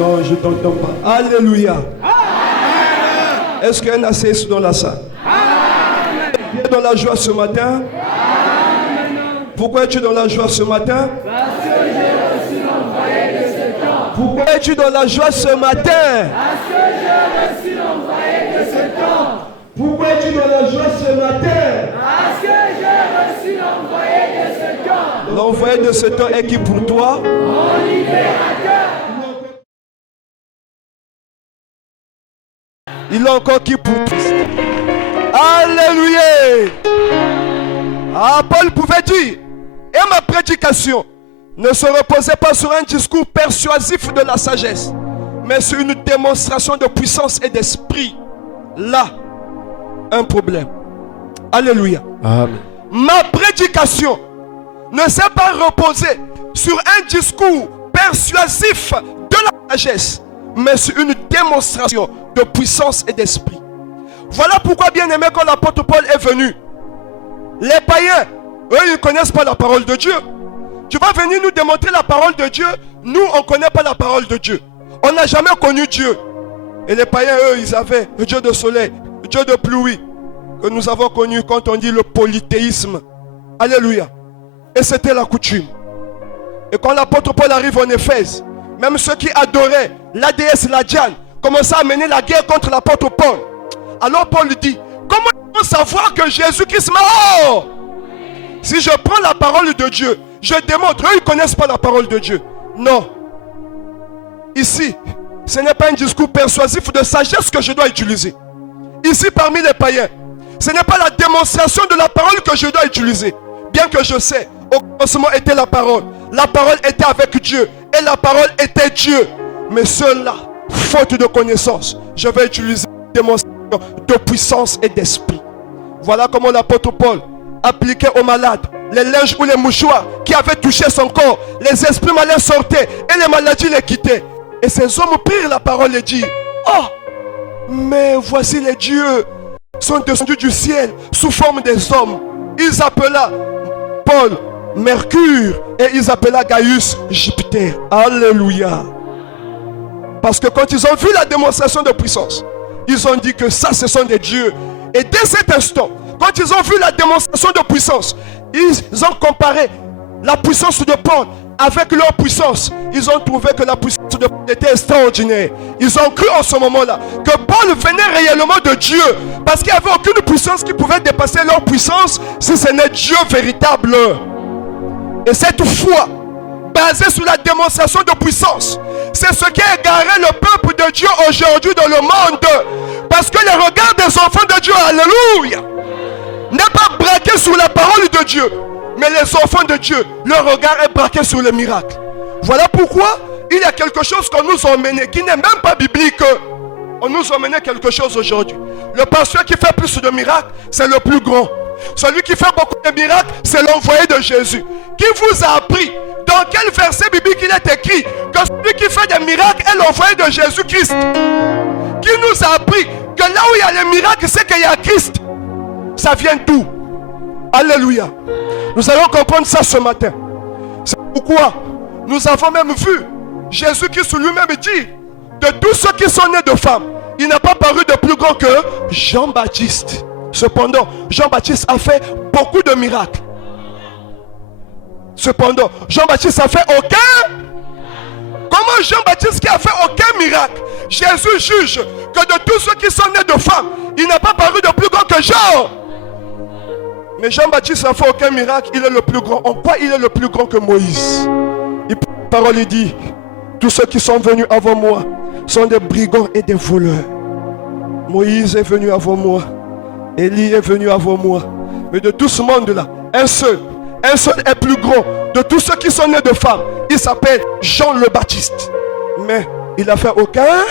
Non, je ne t'entends pas. Alléluia. Est-ce qu'il y a un assis dans la salle? Tu es dans la joie ce matin? Pourquoi es-tu dans la joie ce matin? Parce que j'ai reçu l'envoyé de ce temps. Pourquoi es-tu dans la joie ce matin? Parce que j'ai reçu l'envoyé de ce temps. Pourquoi es-tu dans la joie ce matin? Parce que j'ai reçu l'envoyé de ce temps. L'envoyé de ce temps est qui pour toi? Mon libérateur. Il est encore qui pour toi? Alléluia! Ah, Paul pouvait dire, et ma prédication ne se reposait pas sur un discours persuasif de la sagesse, mais sur une démonstration de puissance et d'esprit. Là, un problème. Alléluia. Amen. Ma prédication ne s'est pas reposée sur un discours persuasif de la sagesse, mais sur une démonstration de puissance et d'esprit. Voilà pourquoi, bien aimé, quand l'apôtre Paul est venu, les païens, eux, ils ne connaissent pas la parole de Dieu. Tu vas venir nous démontrer la parole de Dieu. Nous, on ne connaît pas la parole de Dieu. On n'a jamais connu Dieu. Et les païens, eux, ils avaient le Dieu de soleil, le Dieu de pluie, que nous avons connu quand on dit le polythéisme. Alléluia. Et c'était la coutume. Et quand l'apôtre Paul arrive en Éphèse, même ceux qui adoraient la déesse, la Diane, commençaient à mener la guerre contre l'apôtre Paul. Alors Paul dit, comment ils vont savoir que Jésus-Christ mort? Si je prends la parole de Dieu, je démontre, eux ils ne connaissent pas la parole de Dieu. Non. Ici, ce n'est pas un discours persuasif de sagesse que je dois utiliser. Ici, parmi les païens, ce n'est pas la démonstration de la parole que je dois utiliser. Bien que je sais, au commencement était la parole. La parole était avec Dieu. Et la parole était Dieu. Mais ceux-là, faute de connaissance, je vais utiliser une démonstration de puissance et d'esprit. Voilà comment l'apôtre Paul appliquait aux malades les linges ou les mouchoirs qui avaient touché son corps. Les esprits malins sortaient et les maladies les quittaient. Et ces hommes prirent la parole et dirent, oh, mais voici les dieux sont descendus du ciel sous forme des hommes. Ils appela Paul Mercure et ils appela Gaius Jupiter. Alléluia. Parce que quand ils ont vu la démonstration de puissance, ils ont dit que ça, ce sont des dieux. Et dès cet instant, quand ils ont vu la démonstration de puissance, ils ont comparé la puissance de Paul avec leur puissance. Ils ont trouvé que la puissance de Paul était extraordinaire. Ils ont cru en ce moment-là que Paul venait réellement de Dieu. Parce qu'il n'y avait aucune puissance qui pouvait dépasser leur puissance si ce n'est Dieu véritable. Et cette foi, basée sur la démonstration de puissance, c'est ce qui a égaré le peuple de Dieu aujourd'hui dans le monde. Parce que le regard des enfants de Dieu, alléluia, n'est pas braqué sur la parole de Dieu. Mais les enfants de Dieu, leur regard est braqué sur le miracle. Voilà pourquoi il y a quelque chose qu'on nous a emmené qui n'est même pas biblique. On nous a emmené quelque chose aujourd'hui. Le pasteur qui fait plus de miracles, c'est le plus grand. Celui qui fait beaucoup de miracles, c'est l'envoyé de Jésus. Qui vous a appris? Dans quel verset biblique il est écrit que celui qui fait des miracles est l'envoyé de Jésus-Christ? Qui nous a appris que là où il y a les miracles, c'est qu'il y a Christ? Ça vient d'où? Alléluia. Nous allons comprendre ça ce matin. C'est pourquoi nous avons même vu Jésus-Christ lui-même dire, de tous ceux qui sont nés de femmes, il n'a pas paru de plus grand que Jean-Baptiste. Cependant, Jean-Baptiste a fait beaucoup de miracles. Cependant, Jean-Baptiste a fait aucun. Comment Jean-Baptiste qui a fait aucun miracle, Jésus juge que de tous ceux qui sont nés de femmes, il n'a pas paru de plus grand que Jean? Mais Jean-Baptiste n'a fait aucun miracle, il est le plus grand. En quoi il est le plus grand que Moïse? Et la parole il dit, tous ceux qui sont venus avant moi sont des brigands et des voleurs. Moïse est venu avant moi, Élie est venu avant moi. Mais de tout ce monde-là, un seul est plus grand. De tous ceux qui sont nés de femmes, il s'appelle Jean le Baptiste. Mais il n'a fait aucun.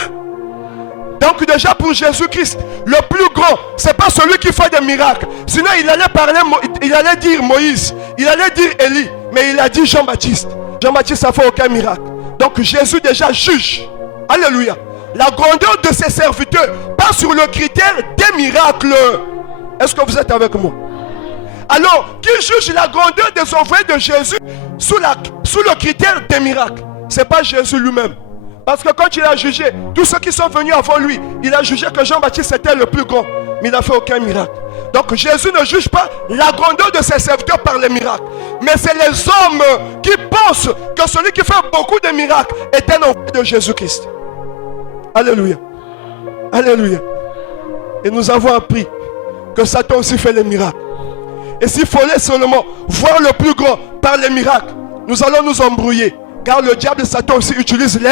Donc déjà pour Jésus-Christ, le plus grand, c'est pas celui qui fait des miracles. Sinon il allait parler, il allait dire Moïse, il allait dire Élie, mais il a dit Jean-Baptiste. Jean-Baptiste n'a fait aucun miracle. Donc Jésus déjà juge. Alléluia. La grandeur de ses serviteurs, pas sur le critère des miracles. Est-ce que vous êtes avec moi? Alors, qui juge la grandeur des envoyés de Jésus sous le critère des miracles? Ce n'est pas Jésus lui-même. Parce que quand il a jugé tous ceux qui sont venus avant lui, il a jugé que Jean-Baptiste était le plus grand. Mais il n'a fait aucun miracle. Donc Jésus ne juge pas la grandeur de ses serviteurs par les miracles. Mais c'est les hommes qui pensent que celui qui fait beaucoup de miracles est un enfant de Jésus-Christ. Alléluia. Alléluia. Et nous avons appris que Satan aussi fait les miracles. Et s'il fallait seulement voir le plus grand par les miracles, nous allons nous embrouiller. Car le diable et Satan aussi utilisent les...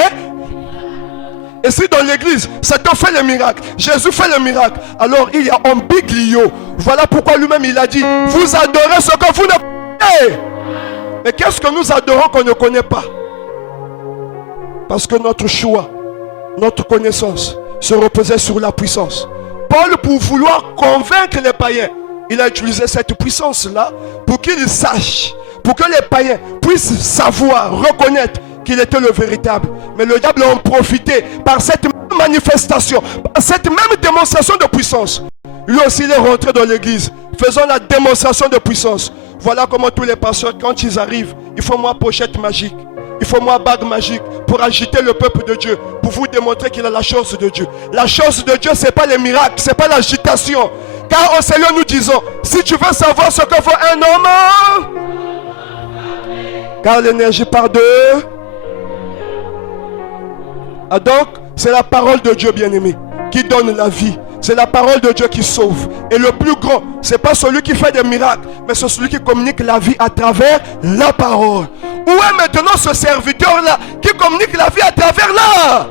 Et si dans l'église, Satan fait les miracles, Jésus fait les miracles, alors il y a ambiglio. Voilà pourquoi lui-même il a dit, vous adorez ce que vous ne connaissez pas. Mais qu'est-ce que nous adorons qu'on ne connaît pas? Parce que notre choix, notre connaissance se reposait sur la puissance. Paul, pour vouloir convaincre les païens, il a utilisé cette puissance-là pour qu'ils sachent, pour que les païens puissent savoir, reconnaître qu'il était le véritable. Mais le diable a en profité par cette même manifestation, par cette même démonstration de puissance. Lui aussi il est rentré dans l'église, faisant la démonstration de puissance. Voilà comment tous les pasteurs, quand ils arrivent, il faut moi pochette magique, il faut moi bague magique pour agiter le peuple de Dieu, pour vous démontrer qu'il a la chose de Dieu. La chose de Dieu, c'est pas les miracles, c'est pas l'agitation. Car au Seigneur nous disons, si tu veux savoir ce que vaut un homme, car l'énergie part de... Ah donc, c'est la parole de Dieu bien-aimé qui donne la vie. C'est la parole de Dieu qui sauve. Et le plus grand, c'est pas celui qui fait des miracles, mais c'est celui qui communique la vie à travers la parole. Où est maintenant ce serviteur-là qui communique la vie à travers là?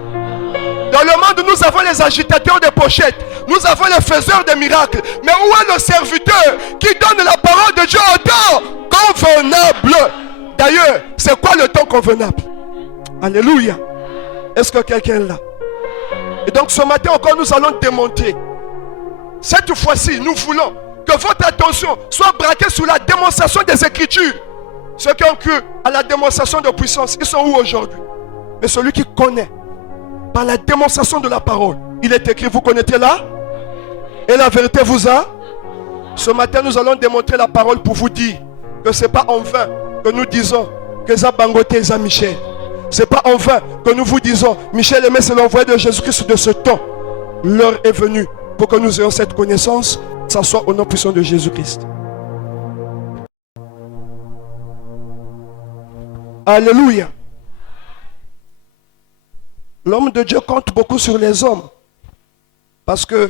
Dans le monde, nous avons les agitateurs de pochettes, nous avons les faiseurs de miracles. Mais où est le serviteur qui donne la parole de Dieu au temps convenable? D'ailleurs, c'est quoi le temps convenable? Alléluia. Est-ce que quelqu'un est là? Et donc ce matin encore, nous allons démontrer. Cette fois-ci, nous voulons que votre attention soit braquée sur la démonstration des Écritures. Ceux qui ont cru à la démonstration de puissance, ils sont où aujourd'hui? Mais celui qui connaît par la démonstration de la parole, il est écrit, vous connaissez là? Et la vérité vous a? Ce matin, nous allons démontrer la parole pour vous dire que ce n'est pas en vain que nous disons que ça bangoté, ça Michel. Ce n'est pas en vain que nous vous disons, Michel Aimé, c'est l'envoyé de Jésus-Christ de ce temps. L'heure est venue pour que nous ayons cette connaissance. Ça soit au nom puissant de Jésus-Christ. Alléluia. L'homme de Dieu compte beaucoup sur les hommes. Parce que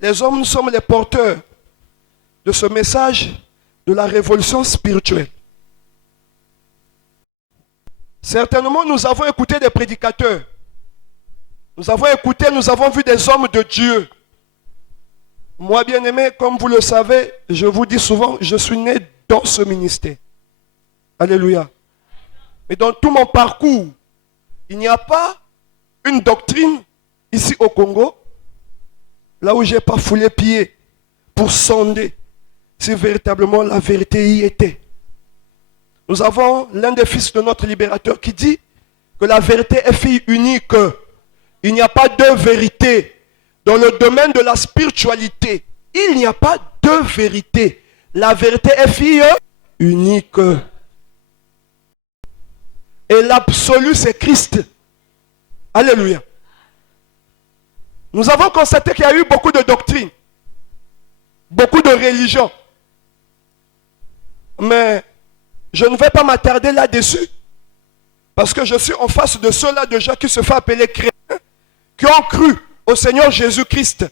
les hommes, nous sommes les porteurs de ce message de la révolution spirituelle. Certainement, nous avons écouté des prédicateurs. Nous avons écouté, nous avons vu des hommes de Dieu. Moi, bien-aimé, comme vous le savez, je vous dis souvent, je suis né dans ce ministère. Alléluia. Mais dans tout mon parcours, il n'y a pas une doctrine ici au Congo, là où je n'ai pas foulé pied pour sonder si véritablement la vérité y était. Nous avons l'un des fils de notre libérateur qui dit que la vérité est fille unique. Il n'y a pas deux vérités. Dans le domaine de la spiritualité, il n'y a pas deux vérités. La vérité est fille unique. Et l'absolu, c'est Christ. Alléluia. Nous avons constaté qu'il y a eu beaucoup de doctrines, beaucoup de religions. Mais je ne vais pas m'attarder là-dessus, parce que je suis en face de ceux-là de gens qui se font appeler chrétiens, qui ont cru au Seigneur Jésus-Christ.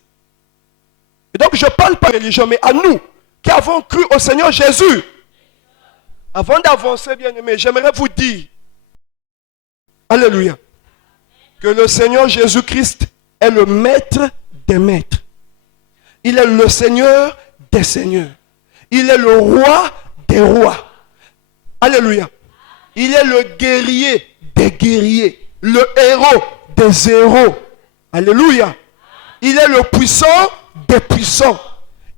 Et donc je ne parle pas de religion, mais à nous, qui avons cru au Seigneur Jésus. Avant d'avancer, bien-aimés, j'aimerais vous dire, alléluia, que le Seigneur Jésus-Christ est le maître des maîtres. Il est le Seigneur des seigneurs. Il est le roi des rois. Alléluia. Il est le guerrier des guerriers. Le héros des héros. Alléluia. Il est le puissant des puissants.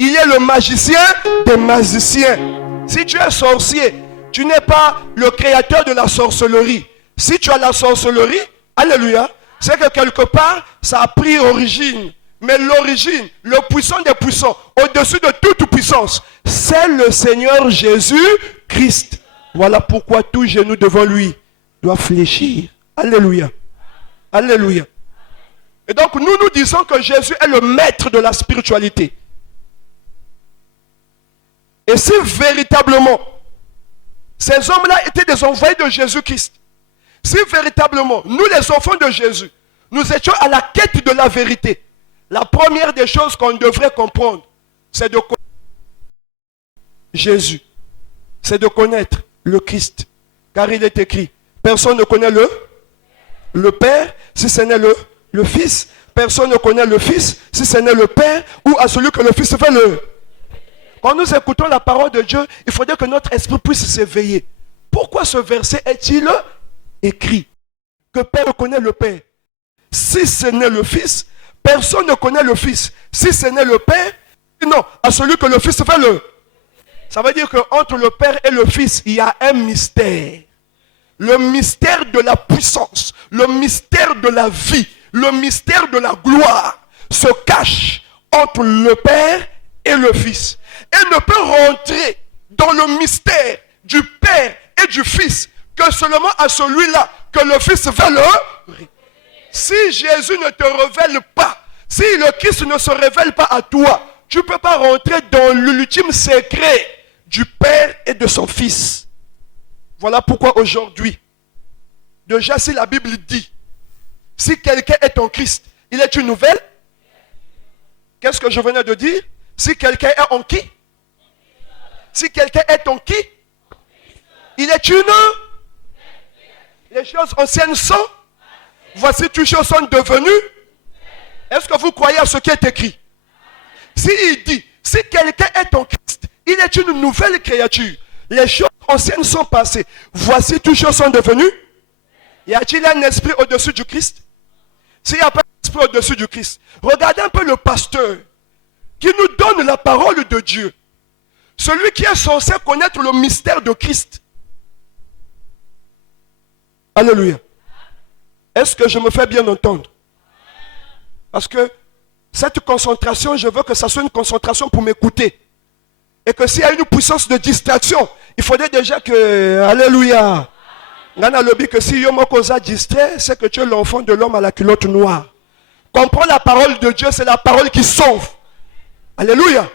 Il est le magicien des magiciens. Si tu es sorcier, tu n'es pas le créateur de la sorcellerie. Si tu as la sorcellerie, alléluia, c'est que quelque part, ça a pris origine. Mais l'origine, le puissant des puissants, au-dessus de toute puissance, c'est le Seigneur Jésus-Christ. Voilà pourquoi tout genou devant lui doit fléchir. Alléluia. Alléluia. Et donc nous disons que Jésus est le maître de la spiritualité. Et si véritablement ces hommes-là étaient des envoyés de Jésus-Christ, si véritablement nous les enfants de Jésus, nous étions à la quête de la vérité, la première des choses qu'on devrait comprendre, c'est de connaître Jésus. C'est de connaître le Christ. Car il est écrit, personne ne connaît le Père si ce n'est le Fils. Personne ne connaît le Fils si ce n'est le Père ou à celui que le Fils fait le... Quand nous écoutons la parole de Dieu, il faudrait que notre esprit puisse s'éveiller. Pourquoi ce verset est-il écrit? Que Père connaît le Père si ce n'est le Fils. Personne ne connaît le Fils si ce n'est le Père. Non, à celui que le Fils fait le... Ça veut dire qu'entre le Père et le Fils, il y a un mystère. Le mystère de la puissance, le mystère de la vie, le mystère de la gloire se cache entre le Père et le Fils. Et ne peut rentrer dans le mystère du Père et du Fils que seulement à celui-là que le Fils va le... Si Jésus ne te révèle pas, si le Christ ne se révèle pas à toi, tu ne peux pas rentrer dans l'ultime secret du Père et de son Fils. Voilà pourquoi aujourd'hui, déjà si la Bible dit, si quelqu'un est en Christ, il est une nouvelle. Qu'est-ce que je venais de dire? Si quelqu'un est en qui? Si quelqu'un est en qui? Il est une... Les choses anciennes sont... Voici toutes choses sont devenues. Est-ce que vous croyez à ce qui est écrit? Si il dit, si quelqu'un est en Christ, il est une nouvelle créature. Les choses anciennes sont passées. Voici toutes choses sont devenues. Y a-t-il un esprit au-dessus du Christ? S'il n'y a pas d'esprit au-dessus du Christ, regardez un peu le pasteur qui nous donne la parole de Dieu. Celui qui est censé connaître le mystère de Christ. Alléluia. Est-ce que je me fais bien entendre? Parce que cette concentration, je veux que ça soit une concentration pour m'écouter. Et que s'il y a une puissance de distraction, il faudrait déjà que... Alléluia. Nana Lobi que si yo moko za distrait, c'est que tu es l'enfant de l'homme à la culotte noire. Comprends la parole de Dieu, c'est la parole qui sauve. Alléluia.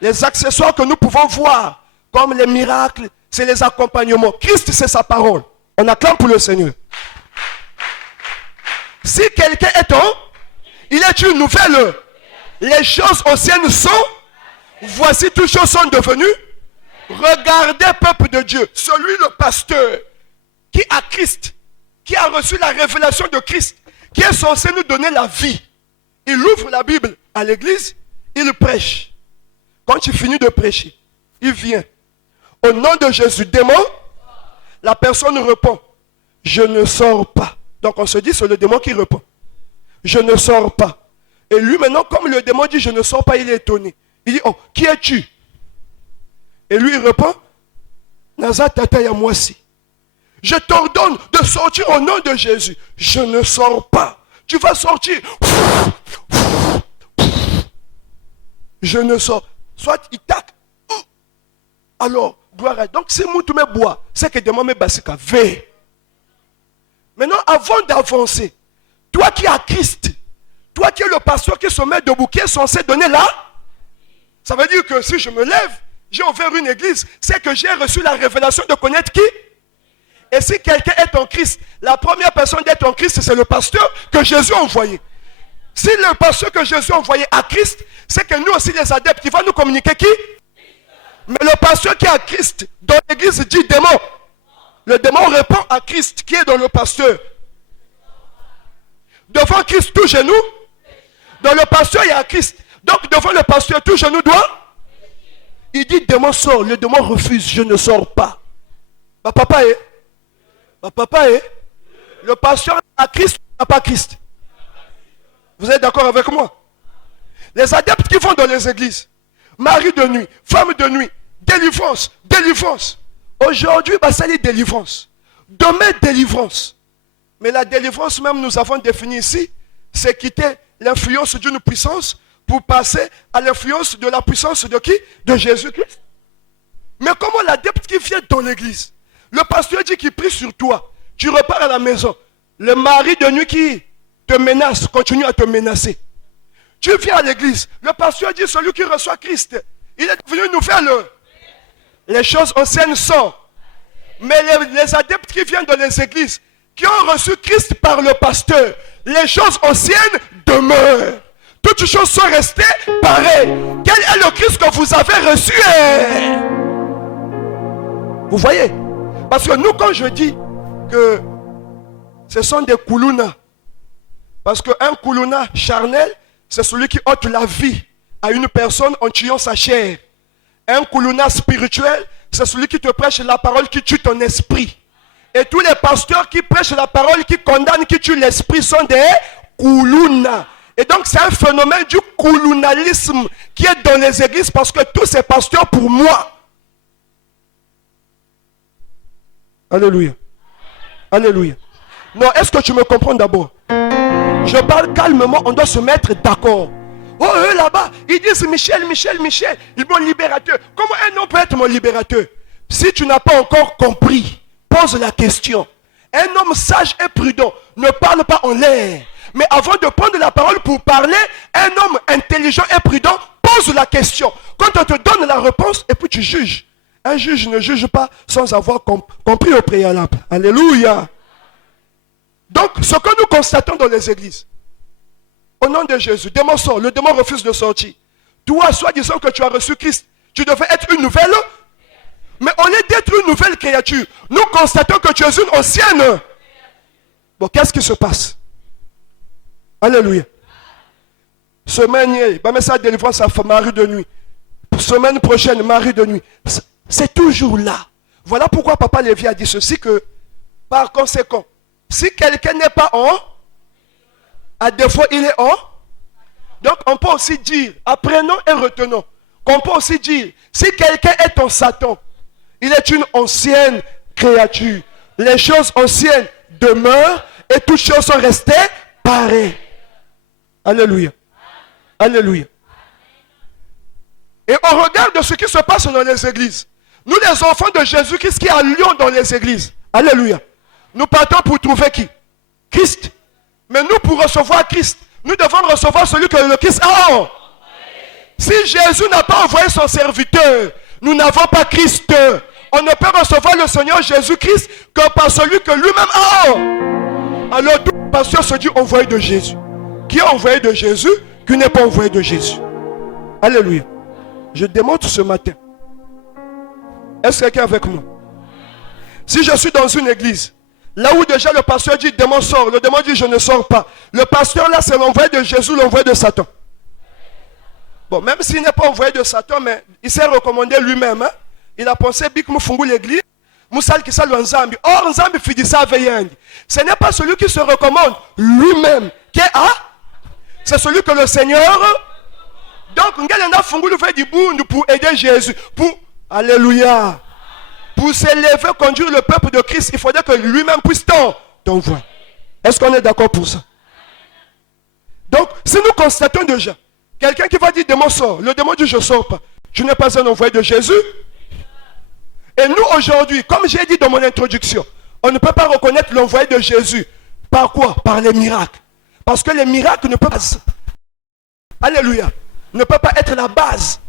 Les accessoires que nous pouvons voir, comme les miracles, c'est les accompagnements. Christ, c'est sa parole. On acclame pour le Seigneur. Si quelqu'un est en, il est une nouvelle. Les choses anciennes sont, voici toutes choses sont devenues. Regardez, peuple de Dieu, celui le pasteur qui a Christ, qui a reçu la révélation de Christ, qui est censé nous donner la vie. Il ouvre la Bible à l'église, il prêche. Quand il finit de prêcher, il vient. Au nom de Jésus, démon, la personne répond, je ne sors pas. Donc on se dit, c'est le démon qui répond. Je ne sors pas. Et lui maintenant, comme le démon dit, je ne sors pas, il est étonné. Il dit, oh, qui es-tu? Et lui il répond, Naza Tata Yamoisi. Je t'ordonne de sortir au nom de Jésus. Je ne sors pas. Tu vas sortir. Je ne sors. Soit il tac. Alors, gloire à Dieu. Donc si Moutou me boit, c'est que démon me basika. Ve. Maintenant, avant d'avancer, toi qui as Christ, toi qui es le pasteur qui se met debout, qui est censé donner là, ça veut dire que si je me lève, j'ai ouvert une église, c'est que j'ai reçu la révélation de connaître qui? Et si quelqu'un est en Christ, la première personne d'être en Christ, c'est le pasteur que Jésus a envoyé. Si le pasteur que Jésus a envoyé à Christ, c'est que nous aussi les adeptes, il va nous communiquer qui? Mais le pasteur qui est à Christ, dans l'église dit démon. Le démon répond à Christ qui est dans le pasteur. Devant Christ, tout genou. Dans le pasteur, il y a Christ. Donc devant le pasteur, tout genou doit. Il dit démon sort. Le démon refuse. Je ne sors pas. Ma papa est. Ma papa est. Le pasteur a Christ ou n'a pas Christ? Vous êtes d'accord avec moi? Les adeptes qui vont dans les églises. Mari de nuit, femme de nuit, délivrance, délivrance. Aujourd'hui, c'est la délivrance. Demain, délivrance. Mais la délivrance même, nous avons défini ici, c'est quitter l'influence d'une puissance pour passer à l'influence de la puissance de qui? De Jésus-Christ. Mais comment l'adepte qui vient dans l'église, le pasteur dit qu'il prie sur toi, tu repars à la maison. Le mari de nuit qui te menace, continue à te menacer. Tu viens à l'église, le pasteur dit celui qui reçoit Christ, il est venu nous faire les choses anciennes sont. Mais les adeptes qui viennent dans les églises, qui ont reçu Christ par le pasteur, les choses anciennes demeurent. Toutes les choses sont restées pareilles. Quel est le Christ que vous avez reçu? Vous voyez? Parce que nous, quand je dis que ce sont des koulouna, parce qu'un koulouna charnel, c'est celui qui ôte la vie à une personne en tuant sa chair. Un koulouna spirituel, c'est celui qui te prêche la parole qui tue ton esprit. Et tous les pasteurs qui prêchent la parole qui condamnent, qui tuent l'esprit sont des koulouna. Et donc c'est un phénomène du koulounalisme qui est dans les églises parce que tous ces pasteurs pour moi. Alléluia. Alléluia. Non, est-ce que tu me comprends d'abord? Je parle calmement, on doit se mettre d'accord. Oh, eux là-bas, ils disent Michel, Michel, Michel, ils sont mon libérateur. Comment un homme peut être mon libérateur? Si tu n'as pas encore compris, pose la question. Un homme sage et prudent ne parle pas en l'air. Mais avant de prendre la parole pour parler, un homme intelligent et prudent pose la question. Quand on te donne la réponse, et puis tu juges. Un juge ne juge pas sans avoir compris au préalable. Alléluia. Donc, ce que nous constatons dans les églises, au nom de Jésus, démon sort, le démon refuse de sortir. Toi, soi-disant que tu as reçu Christ, tu devais être une nouvelle. Mais au lieu d'être une nouvelle créature, nous constatons que tu es une ancienne. Bon, qu'est-ce qui se passe? Alléluia. Semaine, ça délivrance à mari de nuit. Semaine prochaine, mari de nuit. C'est toujours là. Voilà pourquoi Papa Lévi a dit ceci que, par conséquent, si quelqu'un n'est pas en, à défaut il est en. Donc on peut aussi dire, apprenons et retenons, qu'on peut aussi dire, si quelqu'un est en Satan, il est une ancienne créature. Les choses anciennes demeurent et toutes choses sont restées pareilles. Alléluia. Alléluia. Et au regard de ce qui se passe dans les églises, nous les enfants de Jésus-Christ qui allions dans les églises, alléluia, nous partons pour trouver qui? Christ. Mais nous, pour recevoir Christ, nous devons recevoir celui que le Christ a. Si Jésus n'a pas envoyé son serviteur, nous n'avons pas Christ. On ne peut recevoir le Seigneur Jésus-Christ que par celui que lui-même a. Alors tout pasteur se dit envoyé de Jésus. Qui est envoyé de Jésus? Qui n'est pas envoyé de Jésus. Alléluia. Je démontre ce matin. Est-ce que quelqu'un est avec moi? Si je suis dans une église, là où déjà le pasteur dit démon sort, le démon dit je ne sors pas. Le pasteur là c'est l'envoyé de Jésus, l'envoyé de Satan. Bon, même s'il n'est pas envoyé de Satan, mais il s'est recommandé lui-même. Hein? Il a pensé bik mufungu l'église. Moussal qui s'a l'enzambi. Or nzambi fidisa veyendi. Ce n'est pas celui qui se recommande lui-même qui est à. C'est celui que le Seigneur. Donc ngalenda fungu le fait du bundu pour aider Jésus. Pour alléluia. Pour s'élever, conduire le peuple de Christ, il faudrait que lui-même puisse t'envoyer. Est-ce qu'on est d'accord pour ça? Donc, si nous constatons déjà, quelqu'un qui va dire démon sort, le démon dit je ne sors pas. Je n'ai pas un envoyé de Jésus. Et nous aujourd'hui, comme j'ai dit dans mon introduction, on ne peut pas reconnaître l'envoyé de Jésus. Par quoi? Par les miracles. Parce que les miracles ne peuvent pas, alléluia, ne peuvent pas être la base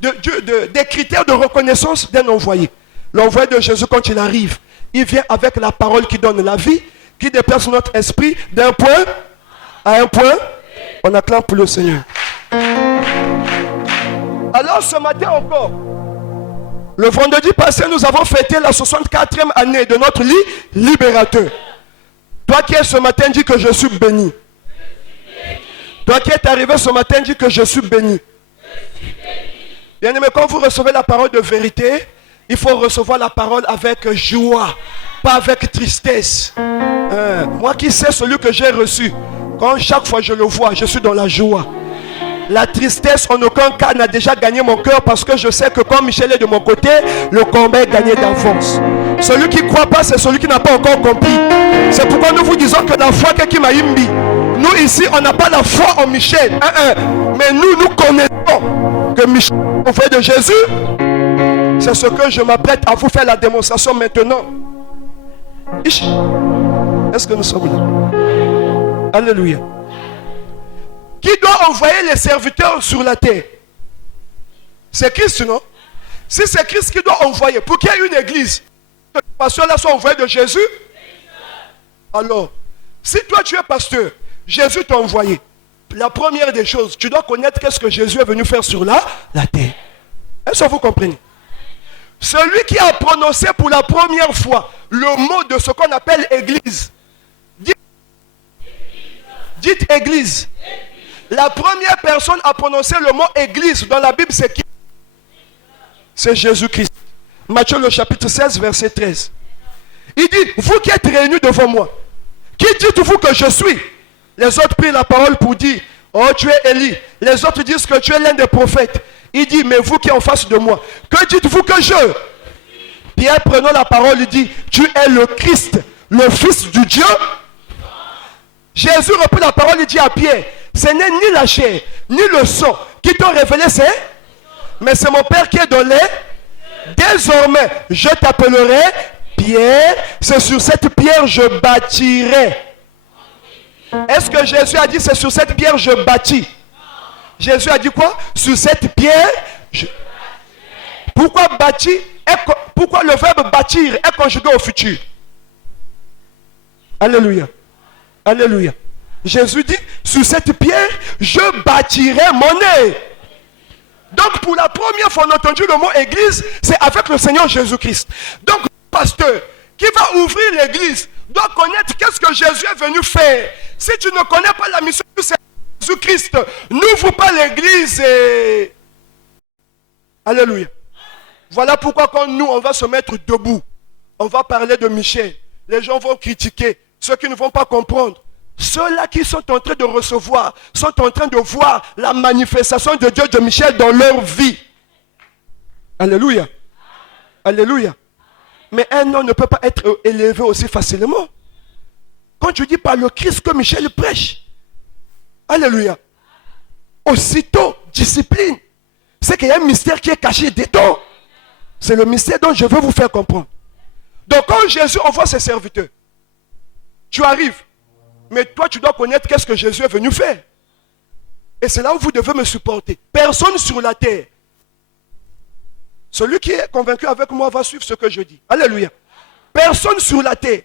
des critères de reconnaissance d'un envoyé. L'envoyé de Jésus, quand il arrive, il vient avec la parole qui donne la vie, qui déplace notre esprit d'un point à un point. On acclame pour le Seigneur. Alors ce matin encore, le vendredi passé, nous avons fêté la 64e année de notre libérateur. Toi qui es ce matin, dis que je suis béni. Toi qui es arrivé ce matin, dis que je suis béni. Bien aimé, quand vous recevez la parole de vérité, il faut recevoir la parole avec joie, pas avec tristesse. Moi qui sais celui que j'ai reçu, quand chaque fois je le vois, je suis dans la joie. La tristesse en aucun cas n'a déjà gagné mon cœur parce que je sais que quand Michel est de mon côté, le combat est gagné d'avance. Celui qui ne croit pas, c'est celui qui n'a pas encore compris. C'est pourquoi nous vous disons que la foi qui m'a imbi. Nous ici, on n'a pas la foi en Michel. Mais nous connaissons que Michel, au fait de Jésus, c'est ce que je m'apprête à vous faire la démonstration maintenant. Est-ce que nous sommes là? Alléluia. Qui doit envoyer les serviteurs sur la terre? C'est Christ, non? Si c'est Christ qui doit envoyer, pour qu'il y ait une église, que les pasteurs là sont envoyés de Jésus, alors, si toi tu es pasteur, Jésus t'a envoyé. La première des choses, tu dois connaître qu'est-ce que Jésus est venu faire sur la terre. Est-ce que vous comprenez? Celui qui a prononcé pour la première fois le mot de ce qu'on appelle église. Dites église. La première personne à prononcer le mot église dans la Bible, c'est qui? C'est Jésus-Christ. Matthieu le chapitre 16, verset 13. Il dit, vous qui êtes réunis devant moi, qui dites-vous que je suis? Les autres prennent la parole pour dire, oh tu es Élie. Les autres disent que tu es l'un des prophètes. Il dit, mais vous qui êtes en face de moi, que dites-vous que je? Pierre prenant la parole, il dit, tu es le Christ, le Fils du Dieu. Jésus reprend la parole, il dit à Pierre, ce n'est ni la chair, ni le sang qui t'ont révélé, mais c'est mon Père qui est dans les. Désormais, je t'appellerai Pierre, c'est sur cette pierre je bâtirai. Est-ce que Jésus a dit c'est sur cette pierre je bâtis? Jésus a dit quoi? Sur cette pierre je... Pourquoi bâtir? Pourquoi le verbe bâtir est conjugué au futur? Alléluia. Alléluia. Jésus dit, sur cette pierre, je bâtirai mon nez. Donc pour la première fois, on a entendu le mot église, c'est avec le Seigneur Jésus-Christ. Donc le pasteur qui va ouvrir l'église doit connaître qu'est-ce que Jésus est venu faire. Si tu ne connais pas la mission de Jésus-Christ, n'ouvre pas l'église et... Alléluia. Voilà pourquoi quand nous, on va se mettre debout, on va parler de Michel. Les gens vont critiquer, ceux qui ne vont pas comprendre. Ceux-là qui sont en train de recevoir, sont en train de voir la manifestation de Dieu de Michel dans leur vie. Alléluia. Alléluia. Mais un homme ne peut pas être élevé aussi facilement. Quand tu dis par le Christ que Michel prêche, alléluia, aussitôt, discipline. C'est qu'il y a un mystère qui est caché dedans. C'est le mystère dont je veux vous faire comprendre. Donc quand Jésus envoie ses serviteurs, tu arrives, mais toi tu dois connaître qu'est-ce que Jésus est venu faire. Et c'est là où vous devez me supporter. Personne sur la terre. Celui qui est convaincu avec moi va suivre ce que je dis. Alléluia. Personne sur la terre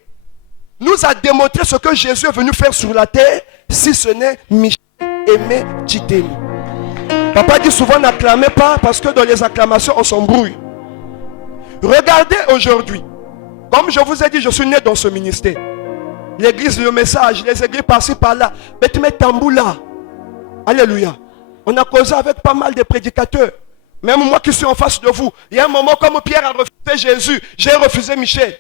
nous a démontré ce que Jésus est venu faire sur la terre, si ce n'est Michel Aimé Titeni. Papa dit souvent n'acclamez pas parce que dans les acclamations on s'embrouille. Regardez aujourd'hui. Comme je vous ai dit, je suis né dans ce ministère. L'église, le message, les églises par-ci par-là. Betme Tamboula. Alléluia. On a causé avec pas mal de prédicateurs. Même moi qui suis en face de vous. Il y a un moment comme Pierre a refusé Jésus. J'ai refusé Michel.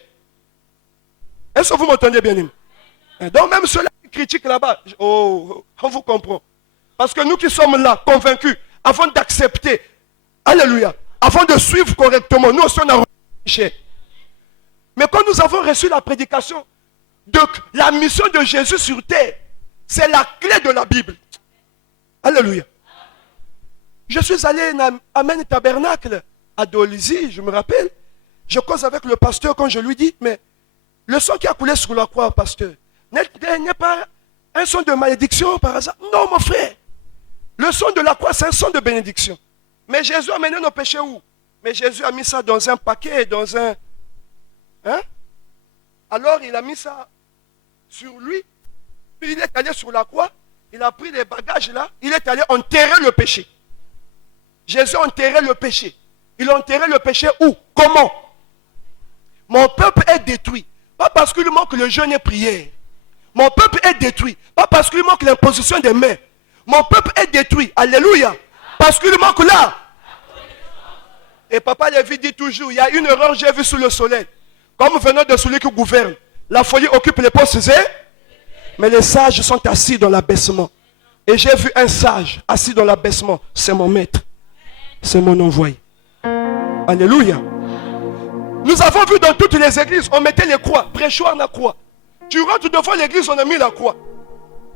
Est-ce que vous m'entendez bien? Donc même ceux-là qui critiquent là-bas. Oh, on vous comprend. Parce que nous qui sommes là, convaincus, avant d'accepter. Alléluia. Avant de suivre correctement. Nous aussi on a refusé Michel. Mais quand nous avons reçu la prédication de la mission de Jésus sur terre, c'est la clé de la Bible. Alléluia. Je suis allé à Amen Tabernacle à Dolisie, je me rappelle. Je cause avec le pasteur quand je lui dis, mais le sang qui a coulé sur la croix, pasteur, n'est pas un son de malédiction par hasard. Non, mon frère. Le sang de la croix, c'est un son de bénédiction. Mais Jésus a mené nos péchés où? Mais Jésus a mis ça dans un paquet, dans un... Hein? Alors il a mis ça sur lui, puis il est allé sur la croix, il a pris les bagages là, il est allé enterrer le péché. Jésus a enterré le péché. Il a enterré le péché où? Comment? Mon peuple est détruit, pas parce qu'il manque le jeûne et prière. Mon peuple est détruit, pas parce qu'il manque l'imposition des mains. Mon peuple est détruit, alléluia, parce qu'il manque là. Et papa Lévi dit toujours, il y a une erreur j'ai vue sous le soleil. Comme venant de celui qui gouverne, la folie occupe les postes, mais les sages sont assis dans l'abaissement. Et j'ai vu un sage assis dans l'abaissement. C'est mon maître. C'est mon envoyé. Alléluia. Nous avons vu dans toutes les églises, on mettait les croix. Prêchoir la croix. Tu rentres devant l'église, on a mis la croix.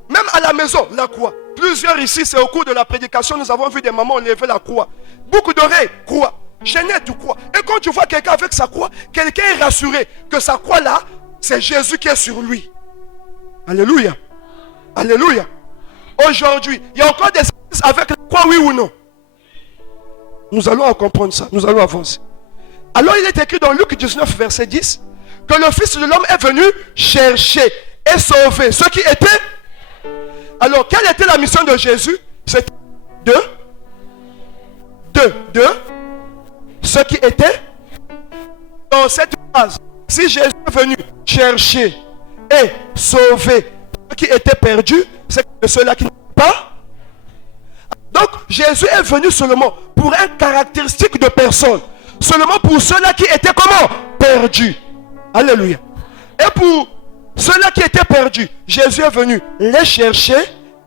Même à la maison, la croix. Plusieurs ici, c'est au cours de la prédication, nous avons vu des mamans lever la croix. Beaucoup d'oreilles, croix. Chaînette ou croix. Et quand tu vois quelqu'un avec sa croix, quelqu'un est rassuré que sa croix là, c'est Jésus qui est sur lui. Alléluia. Alléluia. Aujourd'hui, il y a encore des églises avec la croix, oui ou non? Nous allons comprendre ça. Nous allons avancer. Alors il est écrit dans Luc 19, verset 10, que le Fils de l'homme est venu chercher et sauver ceux qui étaient. Alors, quelle était la mission de Jésus? C'était de ceux qui étaient dans cette phase. Si Jésus est venu chercher et sauver ceux qui étaient perdus, c'est que ceux-là qui n'ont pas. Donc, Jésus est venu seulement pour une caractéristique de personne. Seulement pour ceux-là qui étaient comment? Perdus. Alléluia. Et pour ceux-là qui étaient perdus, Jésus est venu les chercher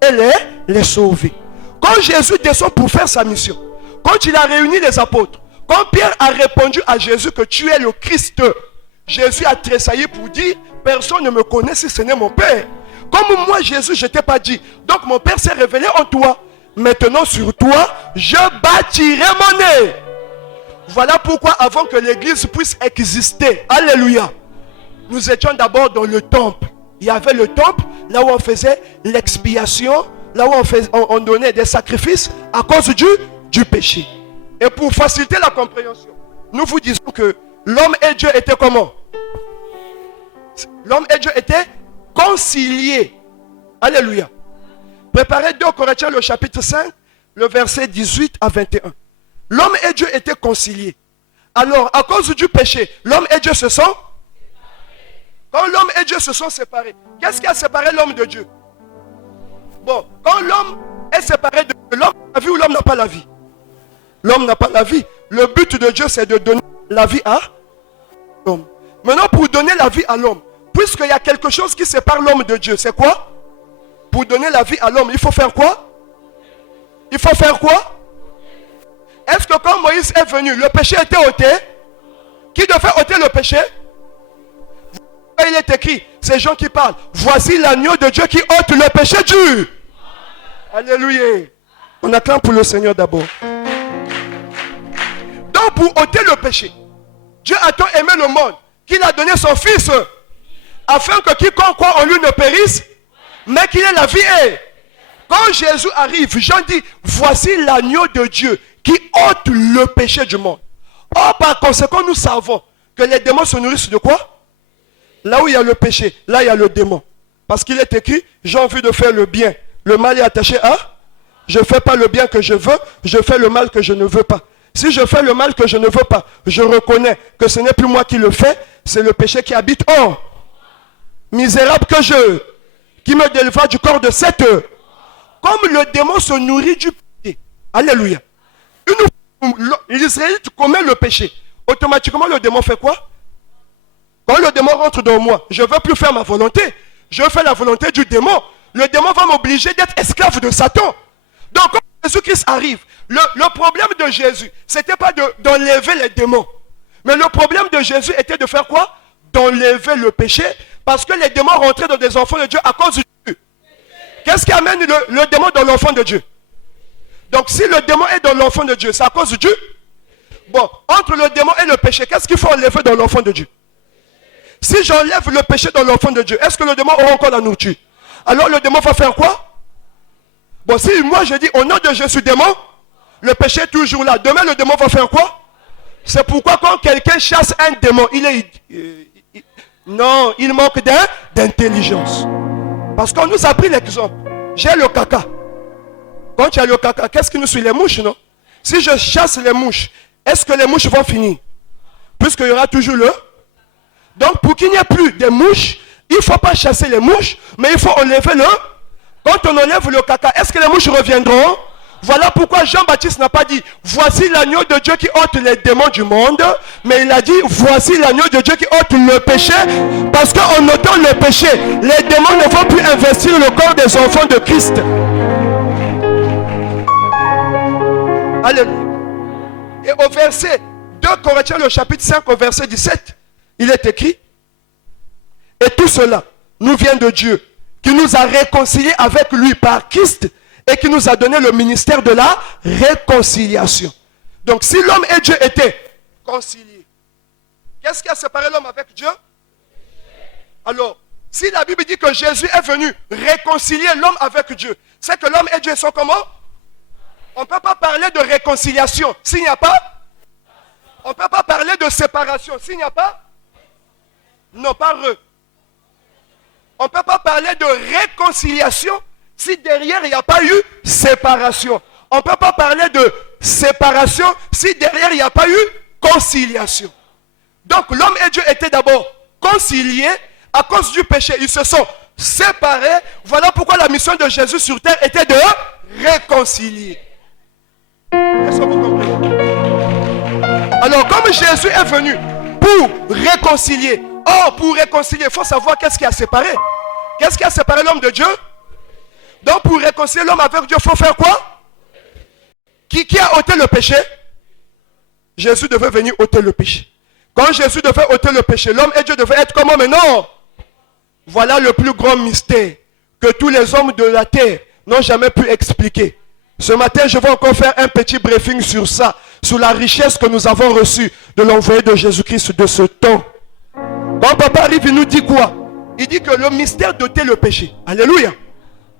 et les sauver. Quand Jésus descend pour faire sa mission, quand il a réuni les apôtres, quand Pierre a répondu à Jésus que tu es le Christ, Jésus a tressailli pour dire, personne ne me connaît si ce n'est mon Père. Comme moi Jésus, je ne t'ai pas dit. Donc mon Père s'est révélé en toi. Maintenant sur toi, je bâtirai mon nez. Voilà pourquoi avant que l'église puisse exister, alléluia, nous étions d'abord dans le temple. Il y avait le temple, là où on faisait l'expiation, là où on donnait des sacrifices à cause du péché. Et pour faciliter la compréhension, nous vous disons que l'homme et Dieu étaient comment? L'homme et Dieu étaient conciliés. Alléluia. Préparez 2 Corinthiens le chapitre 5, le verset 18 à 21. L'homme et Dieu étaient conciliés. Alors, à cause du péché, l'homme et Dieu se sont. Quand l'homme et Dieu se sont séparés, qu'est-ce qui a séparé l'homme de Dieu? Bon, quand l'homme est séparé de Dieu, l'homme a la vie ou l'homme n'a pas la vie? L'homme n'a pas la vie. Le but de Dieu, c'est de donner la vie à l'homme. Maintenant, pour donner la vie à l'homme, puisqu'il y a quelque chose qui sépare l'homme de Dieu, c'est quoi? Pour donner la vie à l'homme, il faut faire quoi? Il faut faire quoi? Est-ce que quand Moïse est venu, le péché était ôté? Qui devait ôter le péché? Il est écrit, ces gens qui parlent, voici l'agneau de Dieu qui ôte le péché du. Alléluia. On acclame pour le Seigneur d'abord. Donc pour ôter le péché, Dieu a tant aimé le monde qu'il a donné son Fils afin que quiconque croit en lui ne périsse, mais qu'il ait la vie. Et quand Jésus arrive, Jean dit, voici l'agneau de Dieu qui ôte le péché du monde. Or, par conséquent, nous savons que les démons se nourrissent de quoi? Là où il y a le péché, là il y a le démon. Parce qu'il est écrit, j'ai envie de faire le bien. Le mal est attaché à? Je ne fais pas le bien que je veux, je fais le mal que je ne veux pas. Si je fais le mal que je ne veux pas, je reconnais que ce n'est plus moi qui le fais, c'est le péché qui habite en. Misérable que je, qui me délivra du corps de cette. Comme le démon se nourrit du péché. Alléluia. L'Israélite commet le péché. Automatiquement, le démon fait quoi? Quand le démon rentre dans moi, je ne veux plus faire ma volonté. Je fais la volonté du démon. Le démon va m'obliger d'être esclave de Satan. Donc, quand Jésus-Christ arrive, le problème de Jésus, ce n'était pas d'enlever les démons. Mais le problème de Jésus était de faire quoi? D'enlever le péché. Parce que les démons rentraient dans des enfants de Dieu à cause du Dieu. Qu'est-ce qui amène le démon dans l'enfant de Dieu? Donc, si le démon est dans l'enfant de Dieu, c'est à cause du Dieu. Bon, entre le démon et le péché, qu'est-ce qu'il faut enlever dans l'enfant de Dieu? Si j'enlève le péché dans l'enfant de Dieu, est-ce que le démon aura encore la nourriture? Alors le démon va faire quoi? Bon, si moi je dis au nom de Jésus démon, le péché est toujours là. Demain le démon va faire quoi? C'est pourquoi quand quelqu'un chasse un démon, non, il manque d'intelligence. Parce qu'on nous a pris l'exemple. J'ai le caca. Quand tu as le caca, qu'est-ce qui nous suit? Les mouches, non? Si je chasse les mouches, est-ce que les mouches vont finir? Puisqu'il y aura toujours le. Donc pour qu'il n'y ait plus de mouches, il ne faut pas chasser les mouches, mais il faut enlever le. Quand on enlève le caca, est-ce que les mouches reviendront? Voilà pourquoi Jean-Baptiste n'a pas dit voici l'agneau de Dieu qui ôte les démons du monde, mais il a dit voici l'agneau de Dieu qui ôte le péché, parce qu'en ôtant le péché, les démons ne vont plus investir le corps des enfants de Christ. Alléluia. Et au verset 2 Corinthiens le chapitre 5 au verset 17, il est écrit, et tout cela nous vient de Dieu, qui nous a réconciliés avec lui par Christ, et qui nous a donné le ministère de la réconciliation. Donc si l'homme et Dieu étaient conciliés, qu'est-ce qui a séparé l'homme avec Dieu? Alors, Si la Bible dit que Jésus est venu réconcilier l'homme avec Dieu, c'est que l'homme et Dieu sont comment? On ne peut pas parler de réconciliation s'il n'y a pas. On ne peut pas parler de séparation s'il n'y a pas. Non, pas re. On ne peut pas parler de réconciliation si derrière il n'y a pas eu séparation. On ne peut pas parler de séparation si derrière il n'y a pas eu conciliation. Donc l'homme et Dieu étaient d'abord conciliés à cause du péché. Ils se sont séparés. Voilà pourquoi la mission de Jésus sur terre était de réconcilier. Est-ce que vous comprenez? Alors comme Jésus est venu pour réconcilier, pour réconcilier, il faut savoir qu'est-ce qui a séparé. Qu'est-ce qui a séparé l'homme de Dieu? Donc pour réconcilier l'homme avec Dieu, il faut faire quoi? Qui a ôté le péché? Jésus devait venir ôter le péché. Quand Jésus devait ôter le péché, l'homme et Dieu devaient être comment? Mais non! Voilà le plus grand mystère que tous les hommes de la terre n'ont jamais pu expliquer. Ce matin, je vais encore faire un petit briefing sur ça, sur la richesse que nous avons reçue de l'envoyé de Jésus-Christ de ce temps. Quand papa arrive, il nous dit quoi? Il dit que le mystère d'ôter le péché. Alléluia.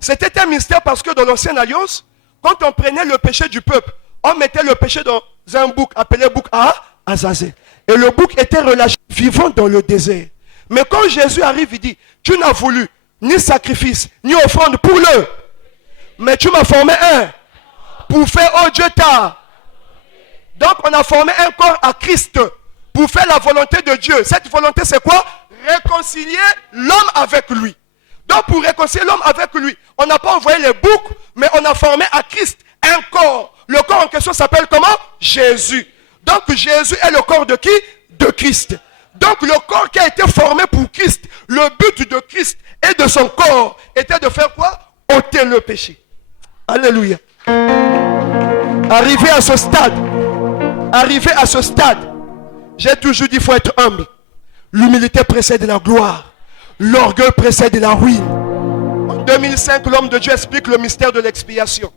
C'était un mystère parce que dans l'ancienne alliance, quand on prenait le péché du peuple, on mettait le péché dans un bouc appelé bouc à Azazel. Et le bouc était relâché vivant dans le désert. Mais quand Jésus arrive, il dit, tu n'as voulu ni sacrifice, ni offrande pour le. Mais tu m'as formé un. Pour faire, oh Dieu t'a. Donc on a formé un corps à Christ. Pour faire la volonté de Dieu. Cette volonté c'est quoi? Réconcilier l'homme avec lui. Donc pour réconcilier l'homme avec lui, on n'a pas envoyé les boucs, mais on a formé à Christ un corps. Le corps en question s'appelle comment? Jésus. Donc Jésus est le corps de qui? De Christ. Donc le corps qui a été formé pour Christ, le but de Christ et de son corps était de faire quoi? Ôter le péché. Alléluia. Arrivé à ce stade, j'ai toujours dit qu'il faut être humble. L'humilité précède la gloire. L'orgueil précède la ruine. En 2005, l'homme de Dieu explique le mystère de l'expiation.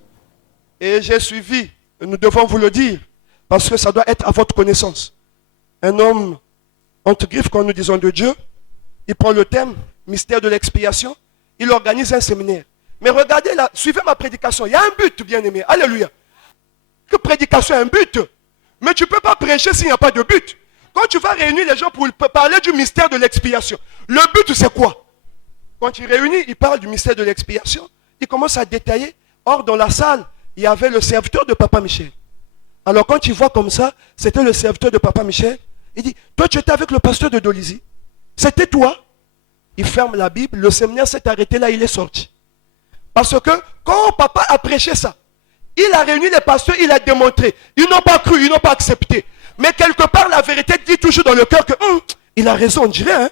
Et j'ai suivi, nous devons vous le dire, parce que ça doit être à votre connaissance. Un homme, entre griffes, quand nous disons de Dieu, il prend le thème, mystère de l'expiation, il organise un séminaire. Mais regardez là, suivez ma prédication, il y a un but, bien aimé, alléluia. Que prédication a un but. Mais tu ne peux pas prêcher s'il n'y a pas de but. Quand tu vas réunir les gens pour parler du mystère de l'expiation, le but c'est quoi? Quand il réunit, il parle du mystère de l'expiation, il commence à détailler. Or, dans la salle, il y avait le serviteur de Papa Michel. Alors, quand il voit comme ça, c'était le serviteur de Papa Michel. Il dit, toi, tu étais avec le pasteur de Dolisie. C'était toi. Il ferme la Bible, le séminaire s'est arrêté là, il est sorti. Parce que, quand Papa a prêché ça, il a réuni les pasteurs, il a démontré. Ils n'ont pas cru, ils n'ont pas accepté. Mais quelque part, la vérité dit toujours dans le cœur que, il a raison, on dirait, hein.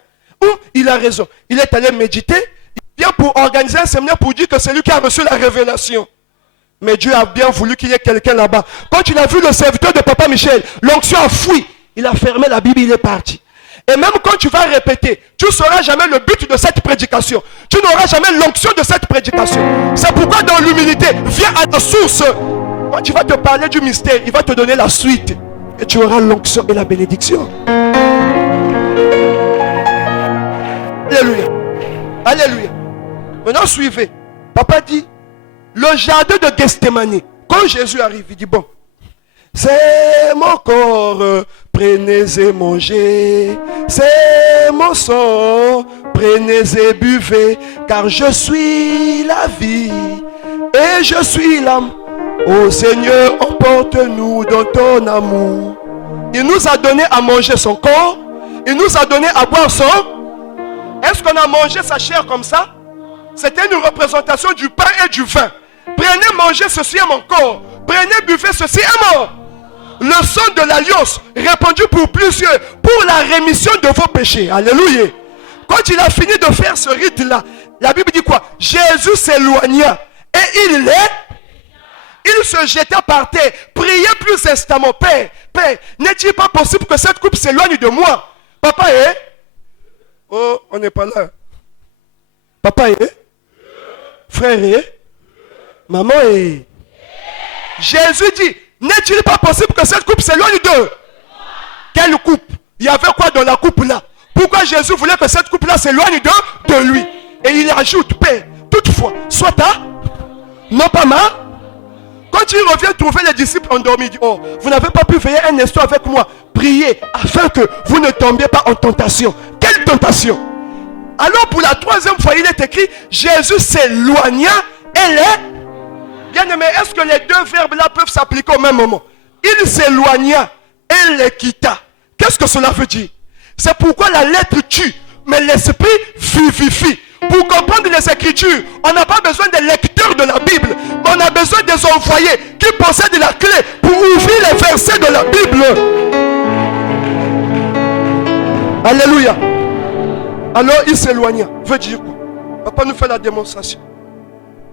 Il a raison. Il est allé méditer, il vient pour organiser un séminaire pour dire que c'est lui qui a reçu la révélation. Mais Dieu a bien voulu qu'il y ait quelqu'un là-bas. Quand il a vu le serviteur de Papa Michel, l'onction a fui. Il a fermé la Bible, il est parti. Et même quand tu vas répéter, tu ne sauras jamais le but de cette prédication. Tu n'auras jamais l'onction de cette prédication. C'est pourquoi dans l'humilité, viens à la source. Quand tu vas te parler du mystère, il va te donner la suite. Et tu auras l'onction et la bénédiction. Alléluia. Alléluia. Maintenant suivez. Papa dit, le jardin de Gethsémani. Quand Jésus arrive, il dit, bon, c'est mon corps, prenez et mangez. C'est mon sang, prenez et buvez. Car je suis la vie et je suis l'âme. Ô Seigneur, emporte-nous dans ton amour. Il nous a donné à manger son corps. Il nous a donné à boire son. Est-ce qu'on a mangé sa chair comme ça? C'était une représentation du pain et du vin. Prenez, mangez, ceci est mon corps. Prenez, buvez, ceci est mon. Le sang de l'alliance répandu pour plusieurs, pour la rémission de vos péchés. Alléluia. Quand il a fini de faire ce rite-là, la Bible dit quoi? Jésus s'éloigna et il se jeta par terre, priait plus instamment. Père, n'est-il pas possible que cette coupe s'éloigne de moi? Papa est? Oh, on n'est pas là. Papa est? Frère est? Maman est? Jésus dit, n'est-il pas possible que cette coupe s'éloigne de? Quelle coupe? Il y avait quoi dans la coupe là? Pourquoi Jésus voulait que cette coupe là s'éloigne de de lui. Et il ajoute, Père, toutefois, soit ta, non pas ma. Quand il revient trouver les disciples endormis, il dit, oh, vous n'avez pas pu veiller un instant avec moi, prier afin que vous ne tombiez pas en tentation. Quelle tentation? Alors pour la troisième fois, il est écrit, Jésus s'éloigna et les... Bien aimé, est-ce que les deux verbes là peuvent s'appliquer au même moment? Il s'éloigna et les quitta. Qu'est-ce que cela veut dire? C'est pourquoi la lettre tue, mais l'esprit vivifie. Pour comprendre les Écritures, on n'a pas besoin des lecteurs de la Bible, mais on a besoin des envoyés qui possèdent la clé pour ouvrir les versets de la Bible. Alléluia. Alors il s'éloigna. Veut dire quoi? Papa nous fait la démonstration.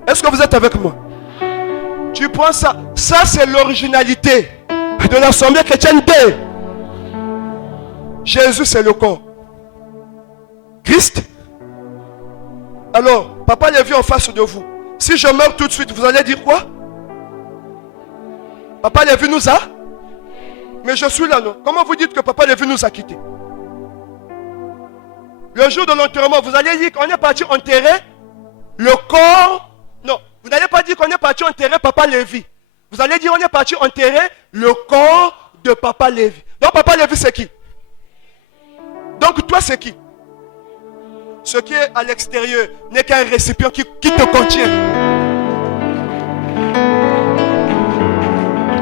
Est-ce que vous êtes avec moi? Tu prends ça. Ça c'est l'originalité de l'assemblée chrétienne de Jésus, c'est le corps. Christ. Alors, papa l'a vu en face de vous. Si je meurs tout de suite, vous allez dire quoi? Papa l'a vu nous a? Mais je suis là, non? Comment vous dites que papa l'a vu nous a quittés? Le jour de l'enterrement, vous allez dire qu'on est parti enterrer le corps. Non, vous n'allez pas dire qu'on est parti enterrer papa Lévi. Vous allez dire on est parti enterrer le corps de papa Lévi. Donc papa Lévi c'est qui? Donc toi c'est qui? Ce qui est à l'extérieur n'est qu'un récipient qui te contient.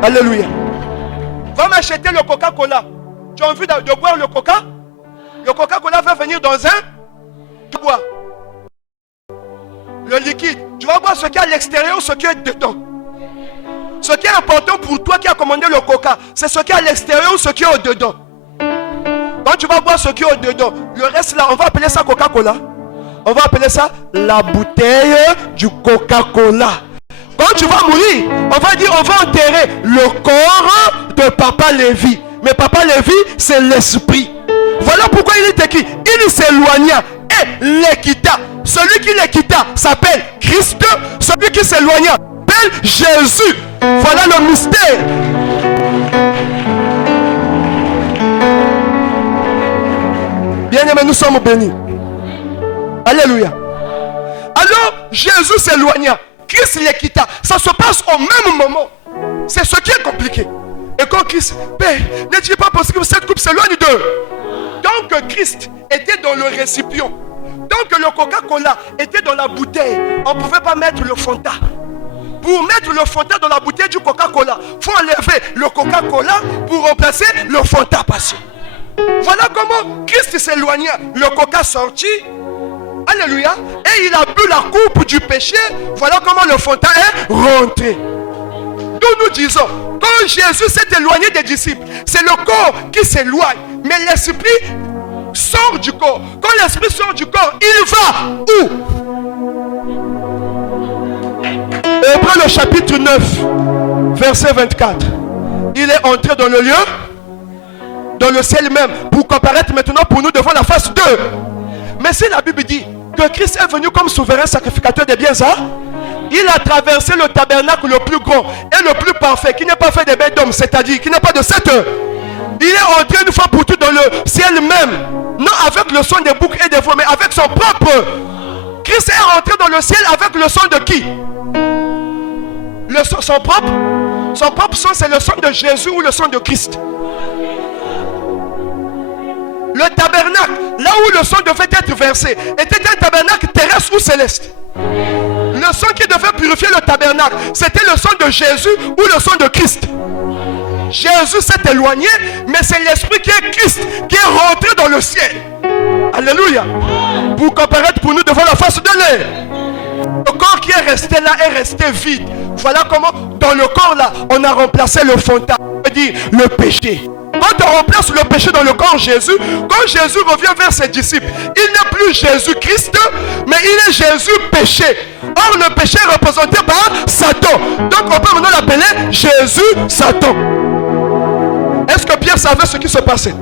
Alléluia. Va m'acheter le Coca-Cola. Tu as envie de boire le Coca? Le Coca-Cola va venir dans un... Tu bois. Le liquide. Tu vas boire ce qui est à l'extérieur ou ce qui est dedans. Ce qui est important pour toi qui as commandé le Coca, c'est ce qui est à l'extérieur ou ce qui est au-dedans. Quand tu vas boire ce qui est au-dedans, le reste là, on va appeler ça Coca-Cola. On va appeler ça la bouteille du Coca-Cola. Quand tu vas mourir, on va dire, on va enterrer le corps de Papa Lévi. Mais Papa Lévi, c'est l'esprit. Voilà pourquoi il est écrit, il s'éloigna et les quitta. Celui qui les quitta s'appelle Christ. Celui qui s'éloigna s'appelle Jésus. Voilà le mystère. Bien-aimés, nous sommes bénis. Alléluia. Alors, Jésus s'éloigna. Christ les quitta. Ça se passe au même moment. C'est ce qui est compliqué. Et quand Christ, Père, n'est-il pas possible que cette coupe s'éloigne d'eux? Donc Christ était dans le récipient. Donc le Coca-Cola était dans la bouteille. On ne pouvait pas mettre le Fanta. Pour mettre le Fanta dans la bouteille du Coca-Cola, il faut enlever le Coca-Cola pour remplacer le Fanta passé. Voilà comment Christ s'éloigna. Le Coca sortit. Alléluia. Et il a bu la coupe du péché. Voilà comment le Fanta est rentré. Nous nous disons, quand Jésus s'est éloigné des disciples, c'est le corps qui s'éloigne. Mais l'esprit sort du corps. Quand l'esprit sort du corps, il va où? Hébreux le chapitre 9, verset 24. Il est entré dans le lieu, dans le ciel même, pour comparaître maintenant pour nous devant la face d'eux. Mais si la Bible dit que Christ est venu comme souverain sacrificateur des biens, ça, il a traversé le tabernacle le plus grand et le plus parfait, qui n'est pas fait des bêtes d'hommes, c'est-à-dire qui n'est pas de cette heure. Il est entré une fois pour toutes dans le ciel même, non avec le son des boucs et des veaux, mais avec son propre. Christ est rentré dans le ciel avec le son de qui? Son propre son, c'est le son de Jésus ou le son de Christ? Le tabernacle, là où le son devait être versé, était un tabernacle terrestre ou céleste? Le son qui devait purifier le tabernacle, c'était le son de Jésus ou le son de Christ? Jésus s'est éloigné, mais c'est l'esprit qui est Christ qui est rentré dans le ciel. Alléluia. Pour comparaître pour nous devant la face de l'air. Le corps qui est resté là est resté vide. Voilà comment dans le corps là, on a remplacé le Fanta, c'est-à-dire le péché. Quand on remplace le péché dans le corps Jésus, quand Jésus revient vers ses disciples, il n'est plus Jésus-Christ, mais il est Jésus péché. Or le péché est représenté par Satan. Donc on peut maintenant l'appeler Jésus-Satan. Est-ce que Pierre savait ce qui se passait?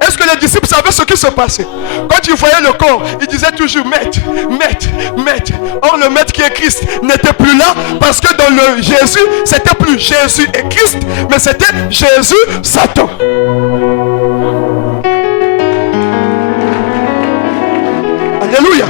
Est-ce que les disciples savaient ce qui se passait? Quand ils voyaient le corps, ils disaient toujours maître, maître, maître. Or le maître qui est Christ n'était plus là, parce que dans le Jésus, c'était plus Jésus et Christ, mais c'était Jésus, Satan. Alléluia.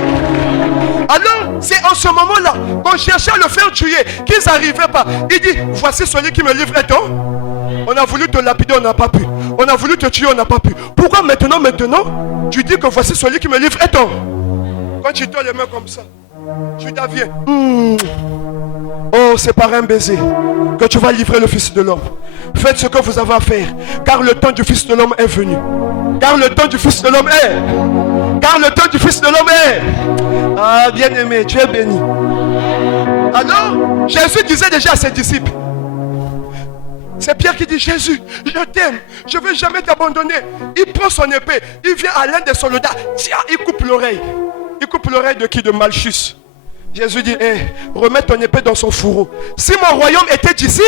Alors, c'est en ce moment-là qu'on cherchait à le faire tuer, qu'ils n'arrivaient pas. Il dit, voici celui qui me livre est on. On a voulu te lapider, on n'a pas pu. On a voulu te tuer, on n'a pas pu. Pourquoi maintenant, tu dis que voici celui qui me livre est on. Quand tu tends les mains comme ça, tu deviens. Oh, c'est par un baiser que tu vas livrer le Fils de l'homme. Faites ce que vous avez à faire, car le temps du Fils de l'homme est venu. Car le temps du Fils de l'homme est. Car le temps du Fils de l'homme est. Ah, bien-aimé, tu es béni. Alors, Jésus disait déjà à ses disciples. C'est Pierre qui dit, Jésus, je t'aime, je ne veux jamais t'abandonner. Il prend son épée, il vient à l'un des soldats, tiens, il coupe l'oreille. Il coupe l'oreille de qui? De Malchus. Jésus dit, remets ton épée dans son fourreau. Si mon royaume était d'ici,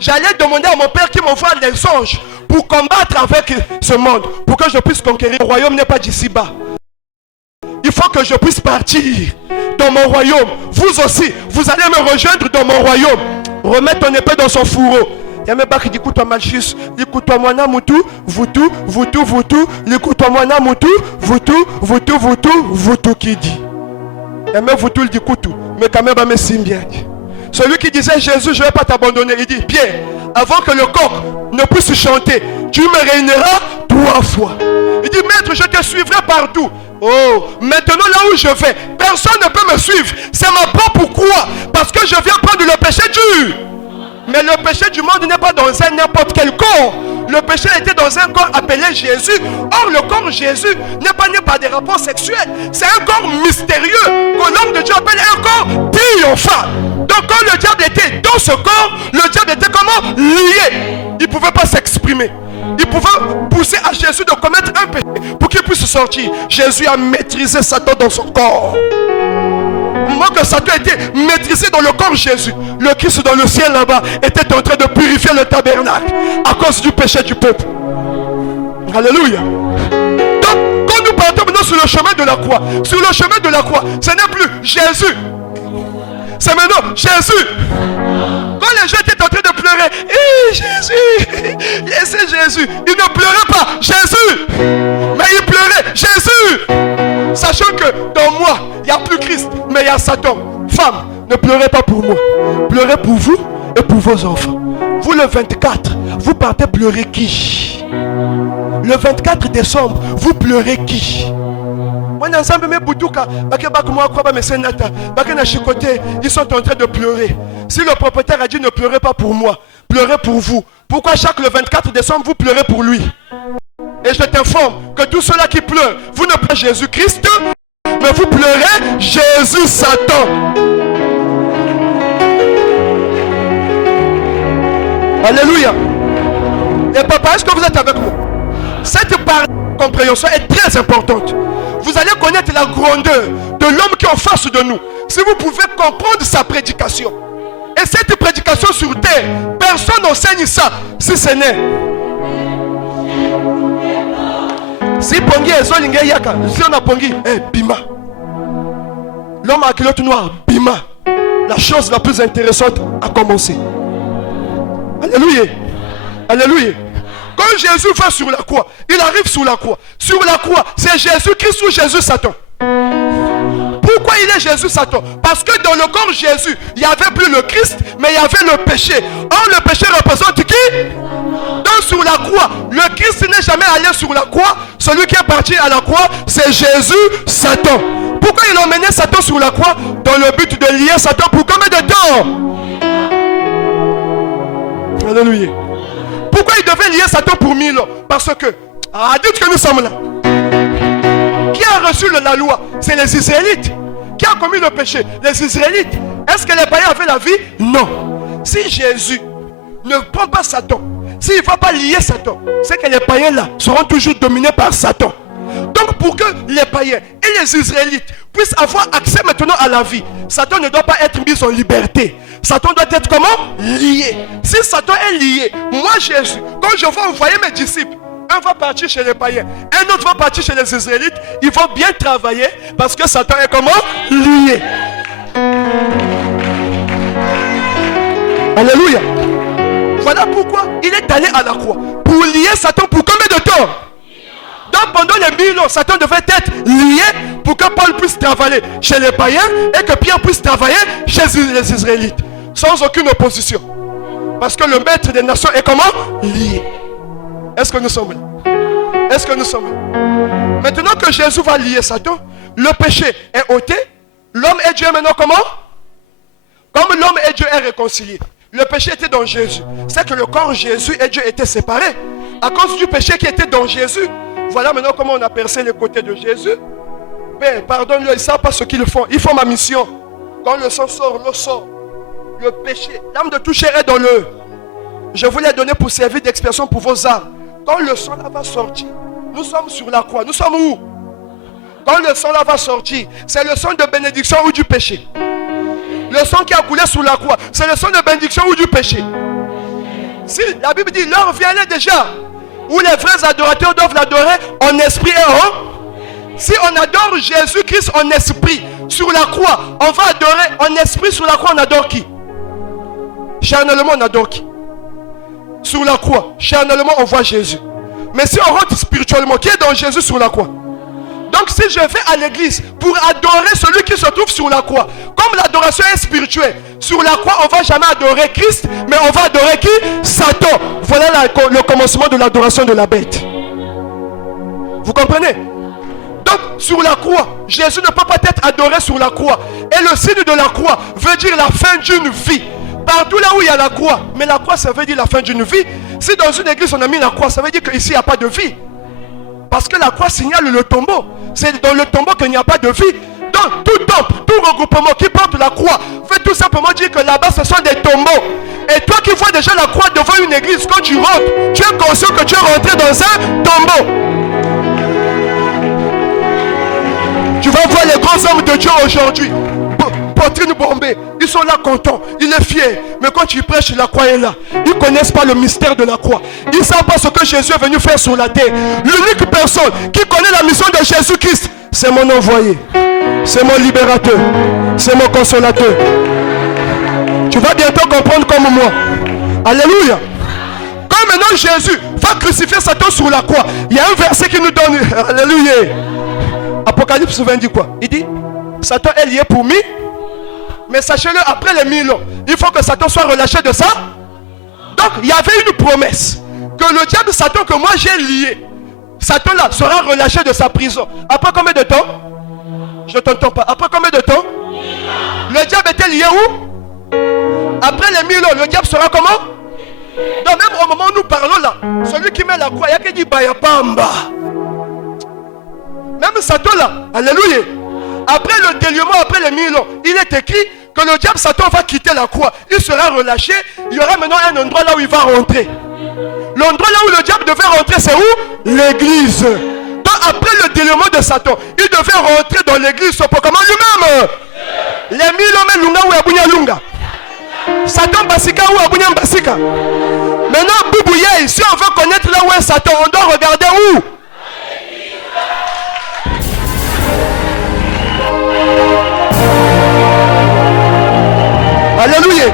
j'allais demander à mon Père qui m'envoie des anges pour combattre avec ce monde, pour que je puisse conquérir. Le royaume n'est pas d'ici bas. Il faut que je puisse partir dans mon royaume. Vous aussi, vous allez me rejoindre dans mon royaume. Remets ton épée dans son fourreau. Il y a même pas qui dit écoute-toi Malchus, écoute-toi moi Namutu, vous tout, écoute-toi moi Namutu, vous tout qui dit. Et même vous tout le dit tout, mais quand même me signe bien. Celui qui disait Jésus, je ne vais pas t'abandonner, il dit Pierre, avant que le coq ne puisse chanter, tu me réuniras 3 fois. Il dit maître, je te suivrai partout. Oh, maintenant là où je vais, personne ne peut me suivre. C'est ma propre croix, parce que je viens prendre le péché dur. Mais le péché du monde n'est pas dans un n'importe quel corps. Le péché était dans un corps appelé Jésus. Or le corps Jésus n'est pas né par des rapports sexuels. C'est un corps mystérieux que l'homme de Dieu appelle un corps triomphal. Donc quand le diable était dans ce corps, le diable était comment? Lié. Il ne pouvait pas s'exprimer. Il pouvait pousser à Jésus de commettre un péché pour qu'il puisse sortir. Jésus a maîtrisé Satan dans son corps. Moi que Satan était maîtrisé dans le corps de Jésus, le Christ dans le ciel là-bas était en train de purifier le tabernacle à cause du péché du peuple. Alléluia. Donc quand nous partons maintenant sur le chemin de la croix, ce n'est plus Jésus, c'est maintenant Jésus. Quand les gens étaient en train de pleurer, Jésus, laissez Jésus, il ne pleurait pas Jésus, mais il pleurait Jésus. Sachant que dans moi, il n'y a plus Christ, mais il y a Satan. Femme, ne pleurez pas pour moi. Pleurez pour vous et pour vos enfants. Vous, le 24, vous partez pleurer qui? Le 24 décembre, vous pleurez qui? Ils sont en train de pleurer. Si le propriétaire a dit ne pleurez pas pour moi, pleurez pour vous. Pourquoi chaque le 24 décembre, vous pleurez pour lui? Et je t'informe que tous ceux-là qui pleurent, vous ne pleurez pas Jésus-Christ, mais vous pleurez Jésus Satan. Alléluia. Et papa, est-ce que vous êtes avec moi? Cette compréhension est très importante. Vous allez connaître la grandeur de l'homme qui est en face de nous. Si vous pouvez comprendre sa prédication. Et cette prédication sur terre, personne n'enseigne ça si ce n'est. Si Pongi est Zolingue Yaka, si on a Pongi, Bima. L'homme à culotte noire, Bima. La chose la plus intéressante a commencé. Alléluia. Alléluia. Quand Jésus va sur la croix, il arrive sur la croix. Sur la croix, c'est Jésus-Christ ou Jésus Satan. Pourquoi il est Jésus Satan? Parce que dans le corps de Jésus, il n'y avait plus le Christ, mais il y avait le péché. Or le péché représente qui? Donc sur la croix, le Christ n'est jamais allé sur la croix. Celui qui est parti à la croix, c'est Jésus Satan. Pourquoi il a emmené Satan sur la croix? Dans le but de lier Satan pour combien de temps? Alléluia. Pourquoi il devait lier Satan pour 1000 ans? Parce que, dites que nous sommes là. Qui a reçu la loi? C'est les Israélites. Qui a commis le péché? Les Israélites. Est-ce que les païens avaient la vie? Non. Si Jésus ne prend pas Satan, s'il ne va pas lier Satan, c'est que les païens là seront toujours dominés par Satan. Donc pour que les païens et les Israélites puissent avoir accès maintenant à la vie, Satan ne doit pas être mis en liberté. Satan doit être comment? Lié. Si Satan est lié, moi Jésus, quand je vais envoyer mes disciples, un va partir chez les païens, un autre va partir chez les Israélites, ils vont bien travailler parce que Satan est comment? Lié. Alléluia. Voilà pourquoi il est allé à la croix. Pour lier Satan pour combien de temps? Donc Donc pendant les 1000 ans, Satan devait être lié pour que Paul puisse travailler chez les païens et que Pierre puisse travailler chez les Israélites. Sans aucune opposition. Parce que le maître des nations est comment? Lié. Est-ce que nous sommes là? Est-ce que nous sommes là? Maintenant que Jésus va lier Satan, le péché est ôté. L'homme et Dieu maintenant comment? Comme l'homme et Dieu est réconcilié. Le péché était dans Jésus. C'est que le corps de Jésus et Dieu étaient séparés. À cause du péché qui était dans Jésus. Voilà maintenant comment on a percé les côtés de Jésus. Père, pardonne-le, ils ne savent pas ce qu'ils font. Ils font ma mission. Quand le sang sort, l'eau sort. Le péché, l'âme de tout chair est dans le. Je vous l'ai donné pour servir d'expression pour vos âmes. Quand le sang là va sortir, nous sommes sur la croix. Nous sommes où? Quand le sang là va sortir, c'est le sang de bénédiction ou du péché? Le sang qui a coulé sous la croix, c'est le sang de bénédiction ou du péché? Si la Bible dit l'heure vient déjà où les vrais adorateurs doivent l'adorer en esprit et en. Si on adore Jésus-Christ en esprit sur la croix, on va adorer en esprit sur la croix. On adore qui? Charnellement on adore qui? Sur la croix, charnellement on voit Jésus. Mais si on rentre spirituellement, qui est dans Jésus sur la croix? Donc si je vais à l'église pour adorer celui qui se trouve sur la croix, comme l'adoration est spirituelle, sur la croix on ne va jamais adorer Christ, mais on va adorer qui? Satan. Voilà le commencement de l'adoration de la bête. Vous comprenez? Donc sur la croix, Jésus ne peut pas être adoré sur la croix. Et le signe de la croix veut dire la fin d'une vie. Partout là où il y a la croix, mais la croix ça veut dire la fin d'une vie. Si dans une église on a mis la croix, ça veut dire qu'ici il n'y a pas de vie. Parce que la croix signale le tombeau. C'est dans le tombeau qu'il n'y a pas de vie. Donc tout temple, tout regroupement qui porte la croix veut tout simplement dire que là-bas ce sont des tombeaux. Et toi qui vois déjà la croix devant une église, quand tu rentres, tu es conscient que tu es rentré dans un tombeau. Tu vas voir les grands hommes de Dieu aujourd'hui. Poitrine bombée, ils sont là contents, il est fier. Mais quand tu prêches, la croix est là. Ils ne connaissent pas le mystère de la croix. Ils ne savent pas ce que Jésus est venu faire sur la terre. L'unique personne qui connaît la mission de Jésus-Christ, c'est mon envoyé, c'est mon libérateur, c'est mon consolateur. Tu vas bientôt comprendre comme moi. Alléluia. Quand maintenant Jésus va crucifier Satan sur la croix, il y a un verset qui nous donne, alléluia. Apocalypse 20 dit quoi? Il dit, Satan est lié pour moi. Mais sachez-le, après les 1000 ans, il faut que Satan soit relâché de ça. Donc, il y avait une promesse que le diable Satan que moi j'ai lié, Satan là sera relâché de sa prison. Après combien de temps? Je ne t'entends pas. Après combien de temps? Le diable était lié où? Après les 1000 ans, le diable sera comment? Donc même au moment où nous parlons là, celui qui met la croix, il y a qui dit Bayapamba. Même Satan là, alléluia. Après le déliement, après les 1000 ans, il est écrit que le diable Satan va quitter la croix. Il sera relâché. Il y aura maintenant un endroit là où il va rentrer. L'endroit là où le diable devait rentrer, c'est où? L'église. Donc après le déliement de Satan, il devait rentrer dans l'église. Pour comment lui-même? Les 1000 ans, lunga ou abunya lunga. Satan basika ou abunya basika. Maintenant, Boubouye, si on veut connaître là où est Satan, on doit regarder où? Alléluia.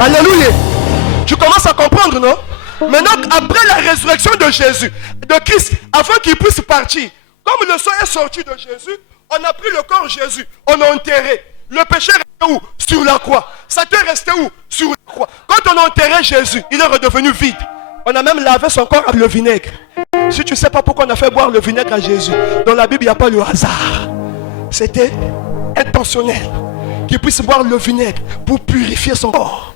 Alléluia. Tu commences à comprendre, non? Maintenant, après la résurrection de Jésus, de Christ, avant qu'il puisse partir, comme le sang est sorti de Jésus, on a pris le corps de Jésus, on a enterré. Le péché est resté où? Sur la croix. Satan est resté où? Sur la croix. Quand on a enterré Jésus, il est redevenu vide. On a même lavé son corps avec le vinaigre. Si tu ne sais pas pourquoi on a fait boire le vinaigre à Jésus, dans la Bible, il n'y a pas le hasard. C'était intentionnel. Qu'il puisse boire le vinaigre pour purifier son corps.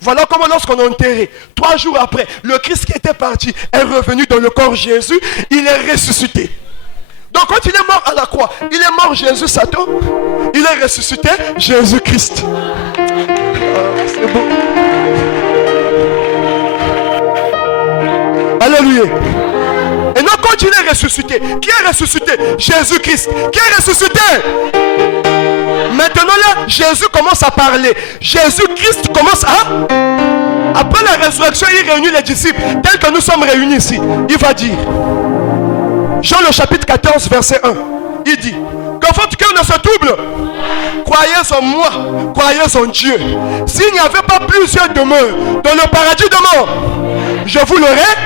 Voilà comment lorsqu'on a enterré, 3 jours après, le Christ qui était parti est revenu dans le corps de Jésus, il est ressuscité. Donc quand il est mort à la croix, il est mort Jésus Satan, il est ressuscité Jésus-Christ. C'est beau. Alléluia. Et non, quand il est ressuscité, qui est ressuscité? Jésus-Christ. Qui est ressuscité? Maintenant là, Jésus commence à parler. Jésus-Christ commence à... Après la résurrection, il réunit les disciples. Tel que nous sommes réunis ici, il va dire, Jean le chapitre 14, verset 1, il dit, que votre cœur ne se trouble. Croyez en moi, croyez en Dieu. S'il n'y avait pas plusieurs demeures dans le paradis de mort, je vous l'aurais.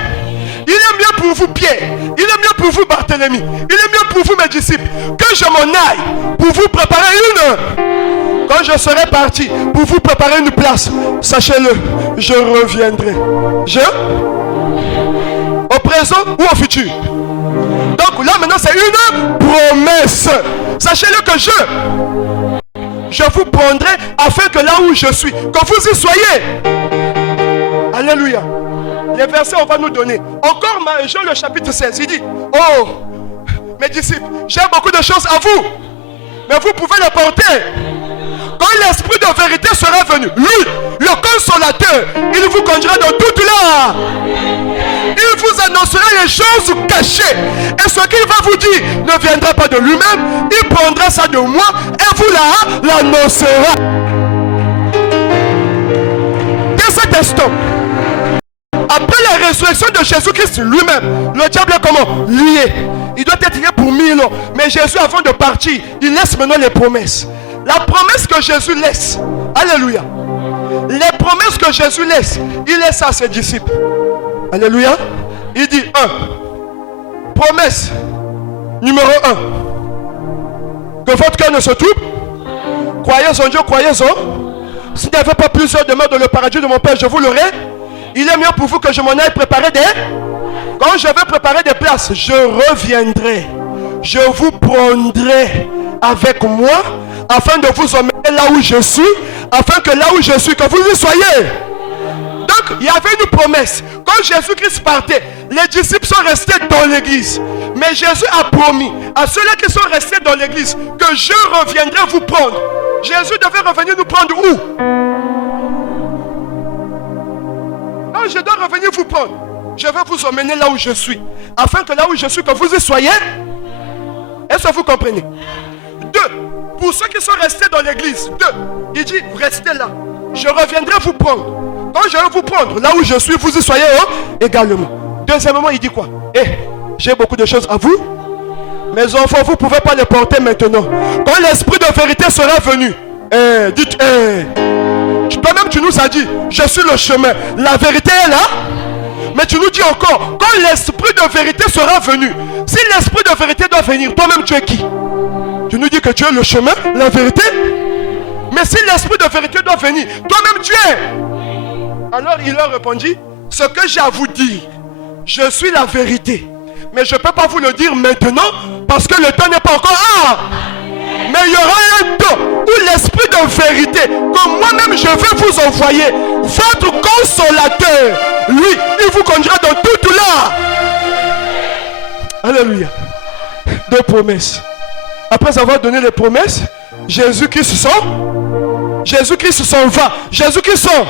Il est mieux pour vous, Pierre. Il est mieux pour vous, Barthélemy. Il est mieux pour vous, mes disciples, que je m'en aille pour vous préparer une. Quand je serai parti pour vous préparer une place, sachez-le, je reviendrai. Au présent ou au futur? Donc là maintenant c'est une promesse. Sachez-le que je vous prendrai afin que là où je suis, que vous y soyez. Alléluia. Les versets on va nous donner. Encore Jean le chapitre 16, il dit, oh mes disciples, j'ai beaucoup de choses à vous, mais vous pouvez les porter. Quand l'esprit de vérité sera venu, lui, le consolateur, il vous conduira dans toute la. Il vous annoncera les choses cachées. Et ce qu'il va vous dire ne viendra pas de lui-même. Il prendra ça de moi et vous l'annoncera. Dès cet instant, après la résurrection de Jésus-Christ lui-même, le diable est comment? Lié. Il doit être lié pour 1000 ans. Mais Jésus, avant de partir, il laisse maintenant les promesses. La promesse que Jésus laisse, alléluia. Les promesses que Jésus laisse, il laisse à ses disciples. Alléluia. Il dit 1. Promesse numéro 1. Que votre cœur ne se trouble. Croyez en Dieu, croyez en. S'il n'y avait pas plusieurs demeures dans le paradis de mon Père, je vous l'aurais. Il est mieux pour vous que je m'en aille préparer des. Quand je vais préparer des places, je reviendrai. Je vous prendrai avec moi afin de vous emmener là où je suis, afin que là où je suis, que vous y soyez. Donc, il y avait une promesse. Quand Jésus-Christ partait, les disciples sont restés dans l'église. Mais Jésus a promis à ceux-là qui sont restés dans l'église que je reviendrai vous prendre. Jésus devait revenir nous prendre où? Non, je dois revenir vous prendre. Je vais vous emmener là où je suis, afin que là où je suis, que vous y soyez. Est-ce que vous comprenez? 2. Pour ceux qui sont restés dans l'église, 2. Il dit, restez là. Je reviendrai vous prendre. Quand je vais vous prendre, là où je suis, vous y soyez également. Deuxièmement, il dit quoi? J'ai beaucoup de choses à vous. Mes enfants, vous ne pouvez pas les porter maintenant. Quand l'esprit de vérité sera venu, dites, toi-même tu nous as dit, je suis le chemin. La vérité est là. Mais tu nous dis encore, quand l'esprit de vérité sera venu, si l'esprit de vérité doit venir, toi-même tu es qui? Tu nous dis que tu es le chemin, la vérité. Mais si l'esprit de vérité doit venir, toi-même tu es. Alors il leur répondit, ce que j'ai à vous dire, je suis la vérité. Mais je ne peux pas vous le dire maintenant, parce que le temps n'est pas encore. Mais il y aura un temps où l'esprit de vérité, que moi-même je vais vous envoyer, votre consolateur, lui, il vous conduira dans toute là. Alléluia. 2 promesses. Après avoir donné les promesses, Jésus-Christ s'en va. Jésus-Christ s'en.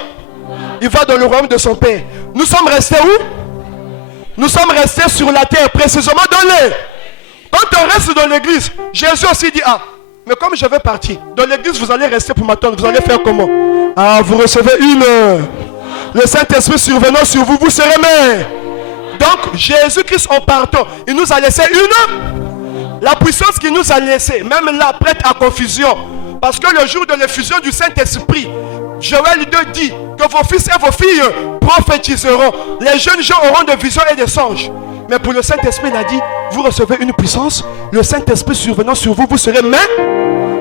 Il va dans le royaume de son Père. Nous sommes restés où? Nous sommes restés sur la terre, précisément dans les. Quand on reste dans l'église, Jésus aussi dit, mais comme je vais partir, dans l'église vous allez rester pour m'attendre. Vous allez faire comment? Vous recevez le Saint-Esprit survenant sur vous, vous serez mère. Donc Jésus-Christ en partant, il nous a laissé la puissance qu'il nous a laissée, même là prête à confusion. Parce que le jour de l'effusion du Saint-Esprit, Joël 2 dit que vos fils et vos filles prophétiseront. Les jeunes gens auront des visions et des songes. Mais pour le Saint-Esprit, il a dit, vous recevez une puissance, le Saint-Esprit survenant sur vous, vous serez mère.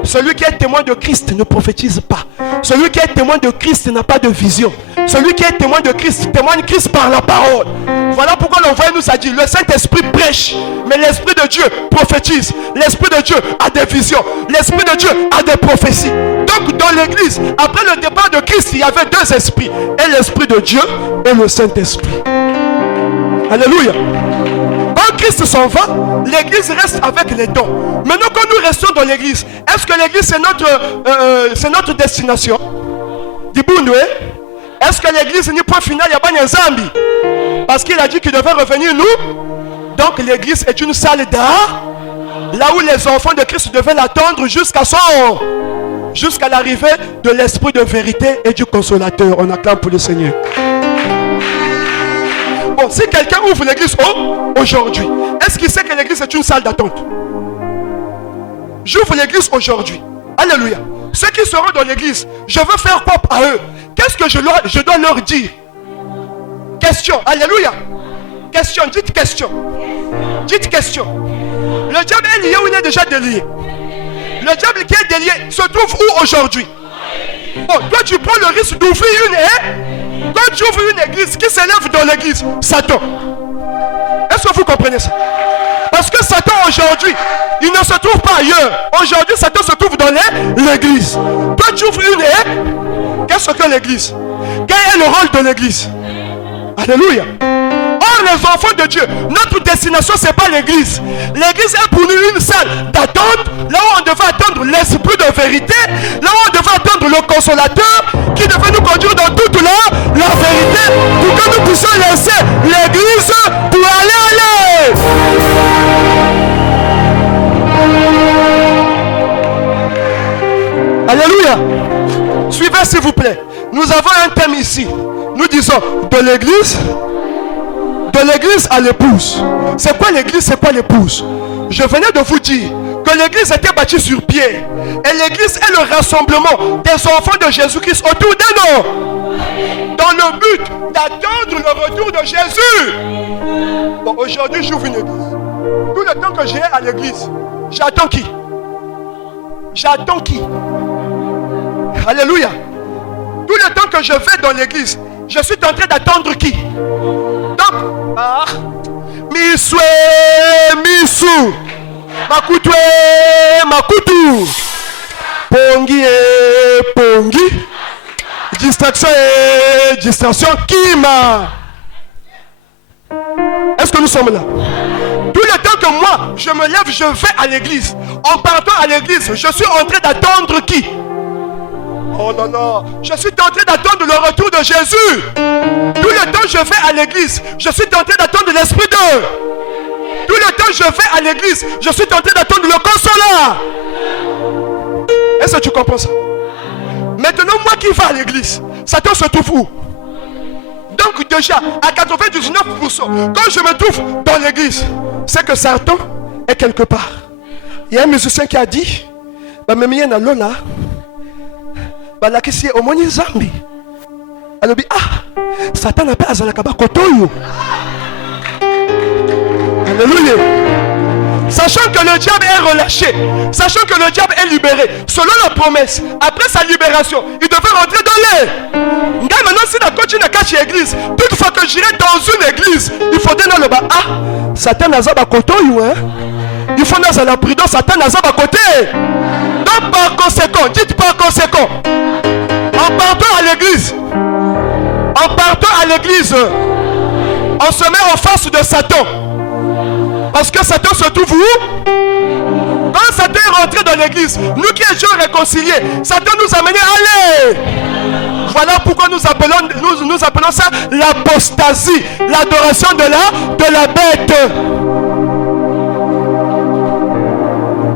Celui qui est témoin de Christ ne prophétise pas. Celui qui est témoin de Christ n'a pas de vision. Celui qui est témoin de Christ témoigne Christ par la parole. Voilà pourquoi l'envoyé nous a dit, le Saint-Esprit prêche, mais l'Esprit de Dieu prophétise. L'Esprit de Dieu a des visions. L'Esprit de Dieu a des prophéties. Donc dans l'église, après le départ de Christ, il y avait 2 esprits. Et l'Esprit de Dieu et le Saint-Esprit. Alléluia. Quand Christ s'en va, l'église reste avec les dons. Maintenant, quand nous restons dans l'église, est-ce que l'église c'est notre destination? Est-ce que l'église n'est pas finale? Il y a Zambi. Parce qu'il a dit qu'il devait revenir nous. Donc l'église est une salle d'art, là où les enfants de Christ devaient l'attendre jusqu'à l'arrivée de l'esprit de vérité et du consolateur. On acclame pour le Seigneur. Bon, si quelqu'un ouvre l'église aujourd'hui, est-ce qu'il sait que l'église est une salle d'attente? J'ouvre l'église aujourd'hui. Alléluia. Ceux qui seront dans l'église, je veux faire quoi à eux? Qu'est-ce que je dois leur dire? Question. Alléluia. Question, dites question. Dites question. Le diable est lié ou il est déjà délié? Le diable qui est délié se trouve où aujourd'hui? Bon, toi tu prends le risque d'ouvrir une haie. Quand tu ouvres une église, qui s'élève dans l'église? Satan. Est-ce que vous comprenez ça? Parce que Satan aujourd'hui, il ne se trouve pas ailleurs. Aujourd'hui, Satan se trouve dans l'église. Toi tu ouvres une haie. Qu'est-ce que l'église? Quel est le rôle de l'église? Alléluia. Or les enfants de Dieu, notre destination c'est pas l'église. L'église est pour nous une salle d'attente, là où on devait attendre l'esprit de vérité, là où on devait attendre le consolateur qui devait nous conduire dans toute la vérité, pour que nous puissions laisser l'église pour aller. Alléluia. Suivez s'il vous plaît. Nous avons un thème ici. Nous disons de l'église à l'épouse. C'est quoi l'église? C'est quoi l'épouse? Je venais de vous dire que l'église était bâtie sur pierre. Et l'église est le rassemblement des enfants de Jésus-Christ autour d'un homme. Dans le but d'attendre le retour de Jésus. Bon, aujourd'hui, j'ouvre une église. Tout le temps que j'ai à l'église, j'attends qui? J'attends qui? Alléluia. Tout le temps que je vais dans l'église, je suis en train d'attendre qui? Donc, Miswe, Misu, Makutwe, Makutu, Pongi et Pongi, distraction et distraction, Kima. Est-ce que nous sommes là? Tout le temps que moi, je me lève, je vais à l'église. En partant à l'église, je suis en train d'attendre qui? Oh non, non, je suis en train d'attendre le retour de Jésus. Tout le temps je vais à l'église, je suis en train d'attendre l'Esprit de. Tout le temps je vais à l'église, je suis en train d'attendre le consolat. Est-ce que tu comprends ça? Maintenant, moi qui vais à l'église, Satan se trouve où? Donc déjà, à 99%, quand je me trouve dans l'église, c'est que Satan est quelque part. Il y a un musicien qui a dit, Lola. Balakisi omoni Zambi. Alobi Satan n'a pas azalaka bakotoyo. Alléluia. Sachant que le diable est relâché, sachant que le diable est libéré, selon la promesse, après sa libération, il devait rentrer dans l'air. Maintenant, si la continue à cacher l'église, toutefois que j'irai dans une église, il faut dire dans le bas, Satan n'a pas bakotoyo, hein. Il faut dans la prudence, Satan n'a pas côté. Donc par conséquent, dites par conséquent, en partant à l'église, on se met en face de Satan. Parce que Satan se trouve où? Quand Satan est rentré dans l'église, nous qui étions réconciliés, Satan nous a menés à aller. Voilà pourquoi nous appelons ça l'apostasie, l'adoration de la bête.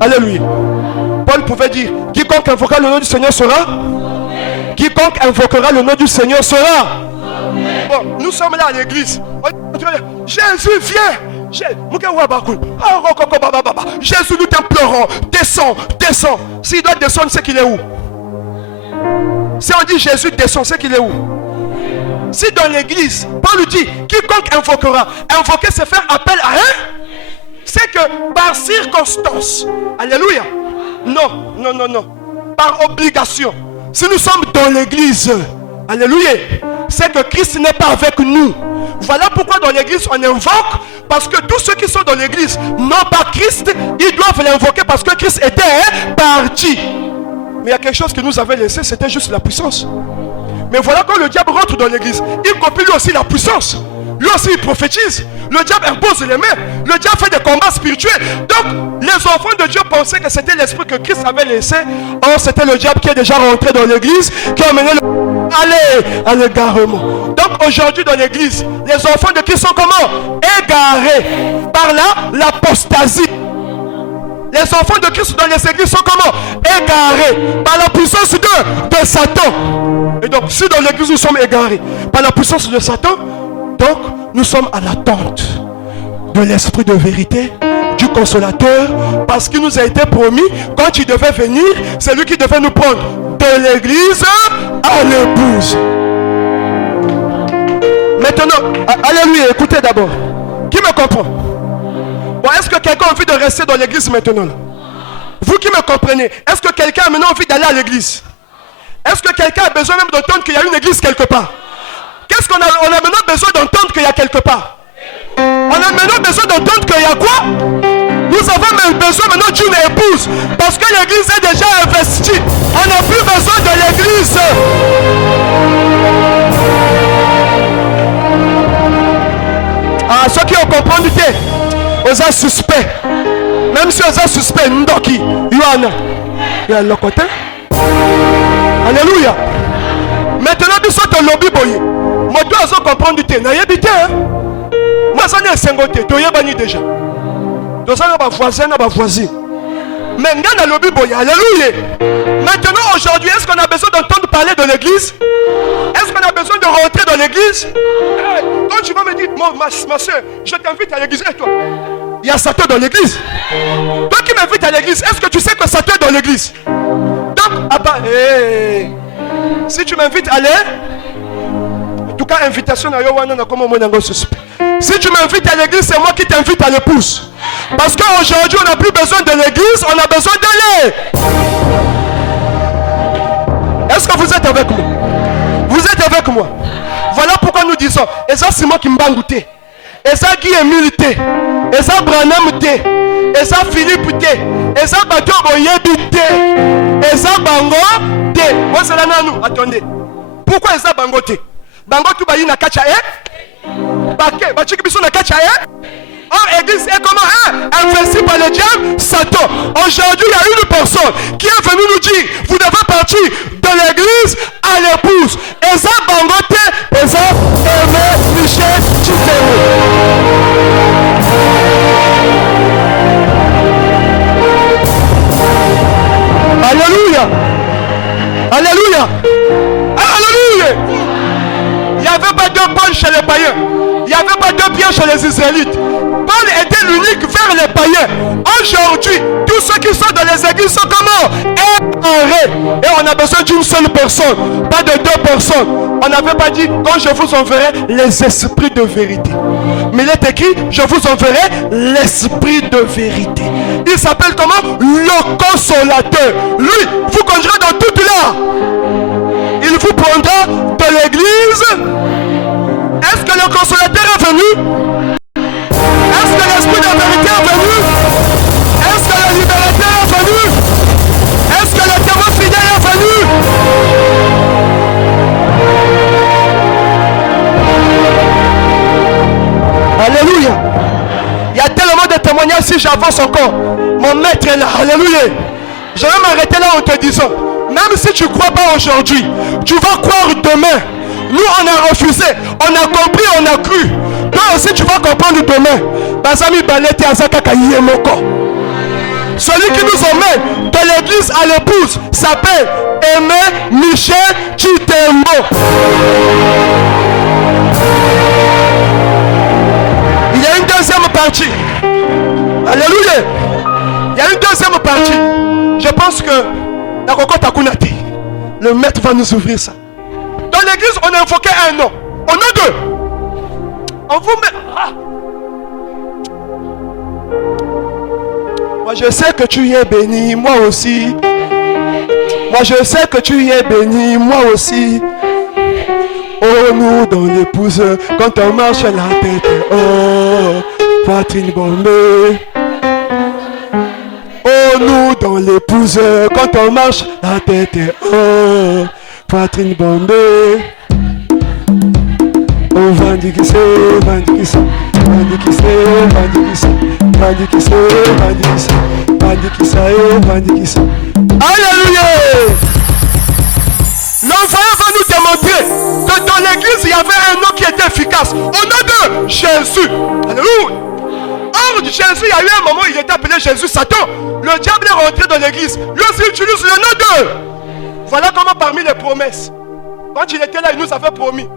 Alléluia. Paul pouvait dire, quiconque invoquera le nom du Seigneur sera. Quiconque invoquera le nom du Seigneur sera. Bon, nous sommes là à l'église. Jésus vient. Jésus nous t'implorons. Descends. S'il doit descendre, c'est qu'il est où? Si on dit Jésus descend, c'est qu'il est où? Si dans l'église, Paul dit, quiconque invoquera. Invoquer, c'est faire appel à un. C'est que par circonstance. Alléluia. Non. Par obligation. Si nous sommes dans l'église, alléluia, c'est que Christ n'est pas avec nous. Voilà pourquoi dans l'église on invoque, parce que tous ceux qui sont dans l'église n'ont pas Christ, ils doivent l'invoquer parce que Christ était parti. Mais il y a quelque chose que nous avait laissé, c'était juste la puissance. Mais voilà quand le diable rentre dans l'église, il copie lui aussi la puissance. Lui aussi il prophétise. Le diable impose les mains. Le diable fait des combats spirituels. Donc les enfants de Dieu pensaient que c'était l'esprit que Christ avait laissé. Or c'était le diable qui est déjà rentré dans l'église, qui a amené à l'égarement. Donc aujourd'hui dans l'église, les enfants de Christ sont comment? Égarés par l'apostasie. Les enfants de Christ dans les églises sont comment? Égarés par la puissance de Satan. Et donc si dans l'église nous sommes égarés par la puissance de Satan, donc nous sommes à l'attente de l'esprit de vérité, du consolateur, parce qu'il nous a été promis, quand il devait venir, c'est lui qui devait nous prendre de l'église à l'épouse. Maintenant, alléluia, écoutez d'abord. Qui me comprend? Bon, est-ce que quelqu'un a envie de rester dans l'église maintenant là? Vous qui me comprenez, est-ce que quelqu'un a maintenant envie d'aller à l'église? Est-ce que quelqu'un a besoin même d'entendre qu'il y a une église quelque part? Qu'est-ce qu'on a? On a maintenant besoin d'entendre qu'il y a quelque part. On a maintenant besoin d'entendre qu'il y a quoi? Nous avons même besoin maintenant d'une épouse. Parce que l'église est déjà investie. On n'a plus besoin de l'église. Ah, ceux qui ont compris, ils sont suspects. Même si ils sont suspects, Ndoki, Yohana, il y a le côté. Alléluia. Maintenant, nous sommes dans le lobby boy. Moi, tu as comprendre du thé. N'ayez hein? Moi, ça n'est pas un côté. Tu as déjà. Donc, ça n'est pas voisin, n'est pas voisine. Mais nous dans le lobby boy. Alléluia. Maintenant, aujourd'hui, est-ce qu'on a besoin d'entendre parler de l'église? Est-ce qu'on a besoin de rentrer dans l'église? Quand tu vas me dire, ma soeur, je t'invite à l'église. Et toi? Il y a Satan dans l'église. Toi qui m'invites à l'église, est-ce que tu sais que Satan est dans l'église? Donc, si tu m'invites à aller, en tout cas, invitation à Yohana, comme on suspect. Si tu m'invites à l'église, c'est moi qui t'invite à l'épouse. Parce qu'aujourd'hui, on n'a plus besoin de l'église, on a besoin d'aller. Est-ce que vous êtes avec moi? Vous êtes avec moi? Voilà pourquoi nous disons, et ça c'est moi qui m'bangouté. Et ça qui est milité. Et ça Branham té. Et ça Philippe té. Et ça Bato Boyebi té. Et ça Bango té. Moi c'est là nous. Attendez. Pourquoi ça Bango té? Bango tu bayi na kacha Baké. Bachiki biso na kacha Or église est comment investie par le diable Satan. Aujourd'hui il y a une personne qui est venue nous dire vous devez partir de l'église à l'épouse. Et ça Bango té. Et ça Aimé Michel Chitero. Alléluia. Alléluia. Alléluia. Il n'y avait pas deux Paul chez les païens. Il n'y avait pas deux Pierre chez les Israélites. Paul était l'unique vers les païens. Aujourd'hui, tous ceux qui sont dans les églises sont comment? Et on a besoin d'une seule personne, pas de deux personnes. On n'avait pas dit, quand je vous enverrai les esprits de vérité. Mais il est écrit, je vous enverrai l'esprit de vérité. Il s'appelle comment? Le consolateur. Lui, vous conduira dans toute l'art. Il vous prendra de l'église. Est-ce que le consolateur est venu? Est-ce que l'esprit de vérité est venu? Est-ce que le libérateur est venu? Est-ce que le témoin fidèle est venu? Alléluia. Il y a tellement de témoignages si j'avance encore. Mon maître est là. Alléluia. Je vais m'arrêter là en te disant, même si tu ne crois pas aujourd'hui, tu vas croire demain. Nous on a refusé, on a compris, on a cru. Toi aussi tu vas comprendre demain. Bazami Balete Azaka Yemoko. Celui qui nous emmène de l'église à l'épouse s'appelle Aimé Michel Chitembo. Il y a une deuxième partie. Alléluia. Il y a une deuxième partie. Je pense que le maître va nous ouvrir ça. Dans l'église, on a invoqué un nom. On a deux. On vous met. Moi je sais que tu y es béni, moi aussi. Moi je sais que tu y es béni, moi aussi. Oh nous dans l'épouse, quand on marche la tête, oh, poitrine bombée. Oh nous dans l'épouse, quand on marche la tête, oh, poitrine bombée. Oh vandikissé, vandikissé, vandikissé, vandikissé, vandikissé, vandikissé, vandikissé, vandikissé. Alléluia. L'envoyé va nous démontrer que dans l'église il y avait un nom qui était efficace. On a de Jésus. Alléluia. Or Jésus, il y a eu un moment où il était appelé Jésus Satan. Le diable est rentré dans l'église. Lui aussi utilise le nom de. Voilà comment parmi les promesses. Quand il était là, il nous avait promis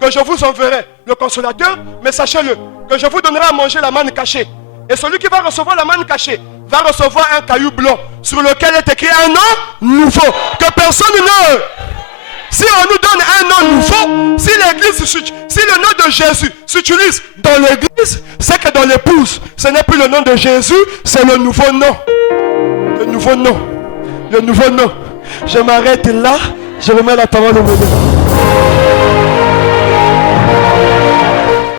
que je vous enverrai le consolateur, mais sachez-le, que je vous donnerai à manger la manne cachée. Et celui qui va recevoir la manne cachée va recevoir un caillou blanc sur lequel est écrit un nom nouveau que personne ne Si on nous donne un nom nouveau, si l'église, si le nom de Jésus s'utilise dans l'église, c'est que dans l'épouse, ce n'est plus le nom de Jésus, c'est le nouveau nom. Le nouveau nom. Le nouveau nom. Je m'arrête là, je remets la parole au milieu.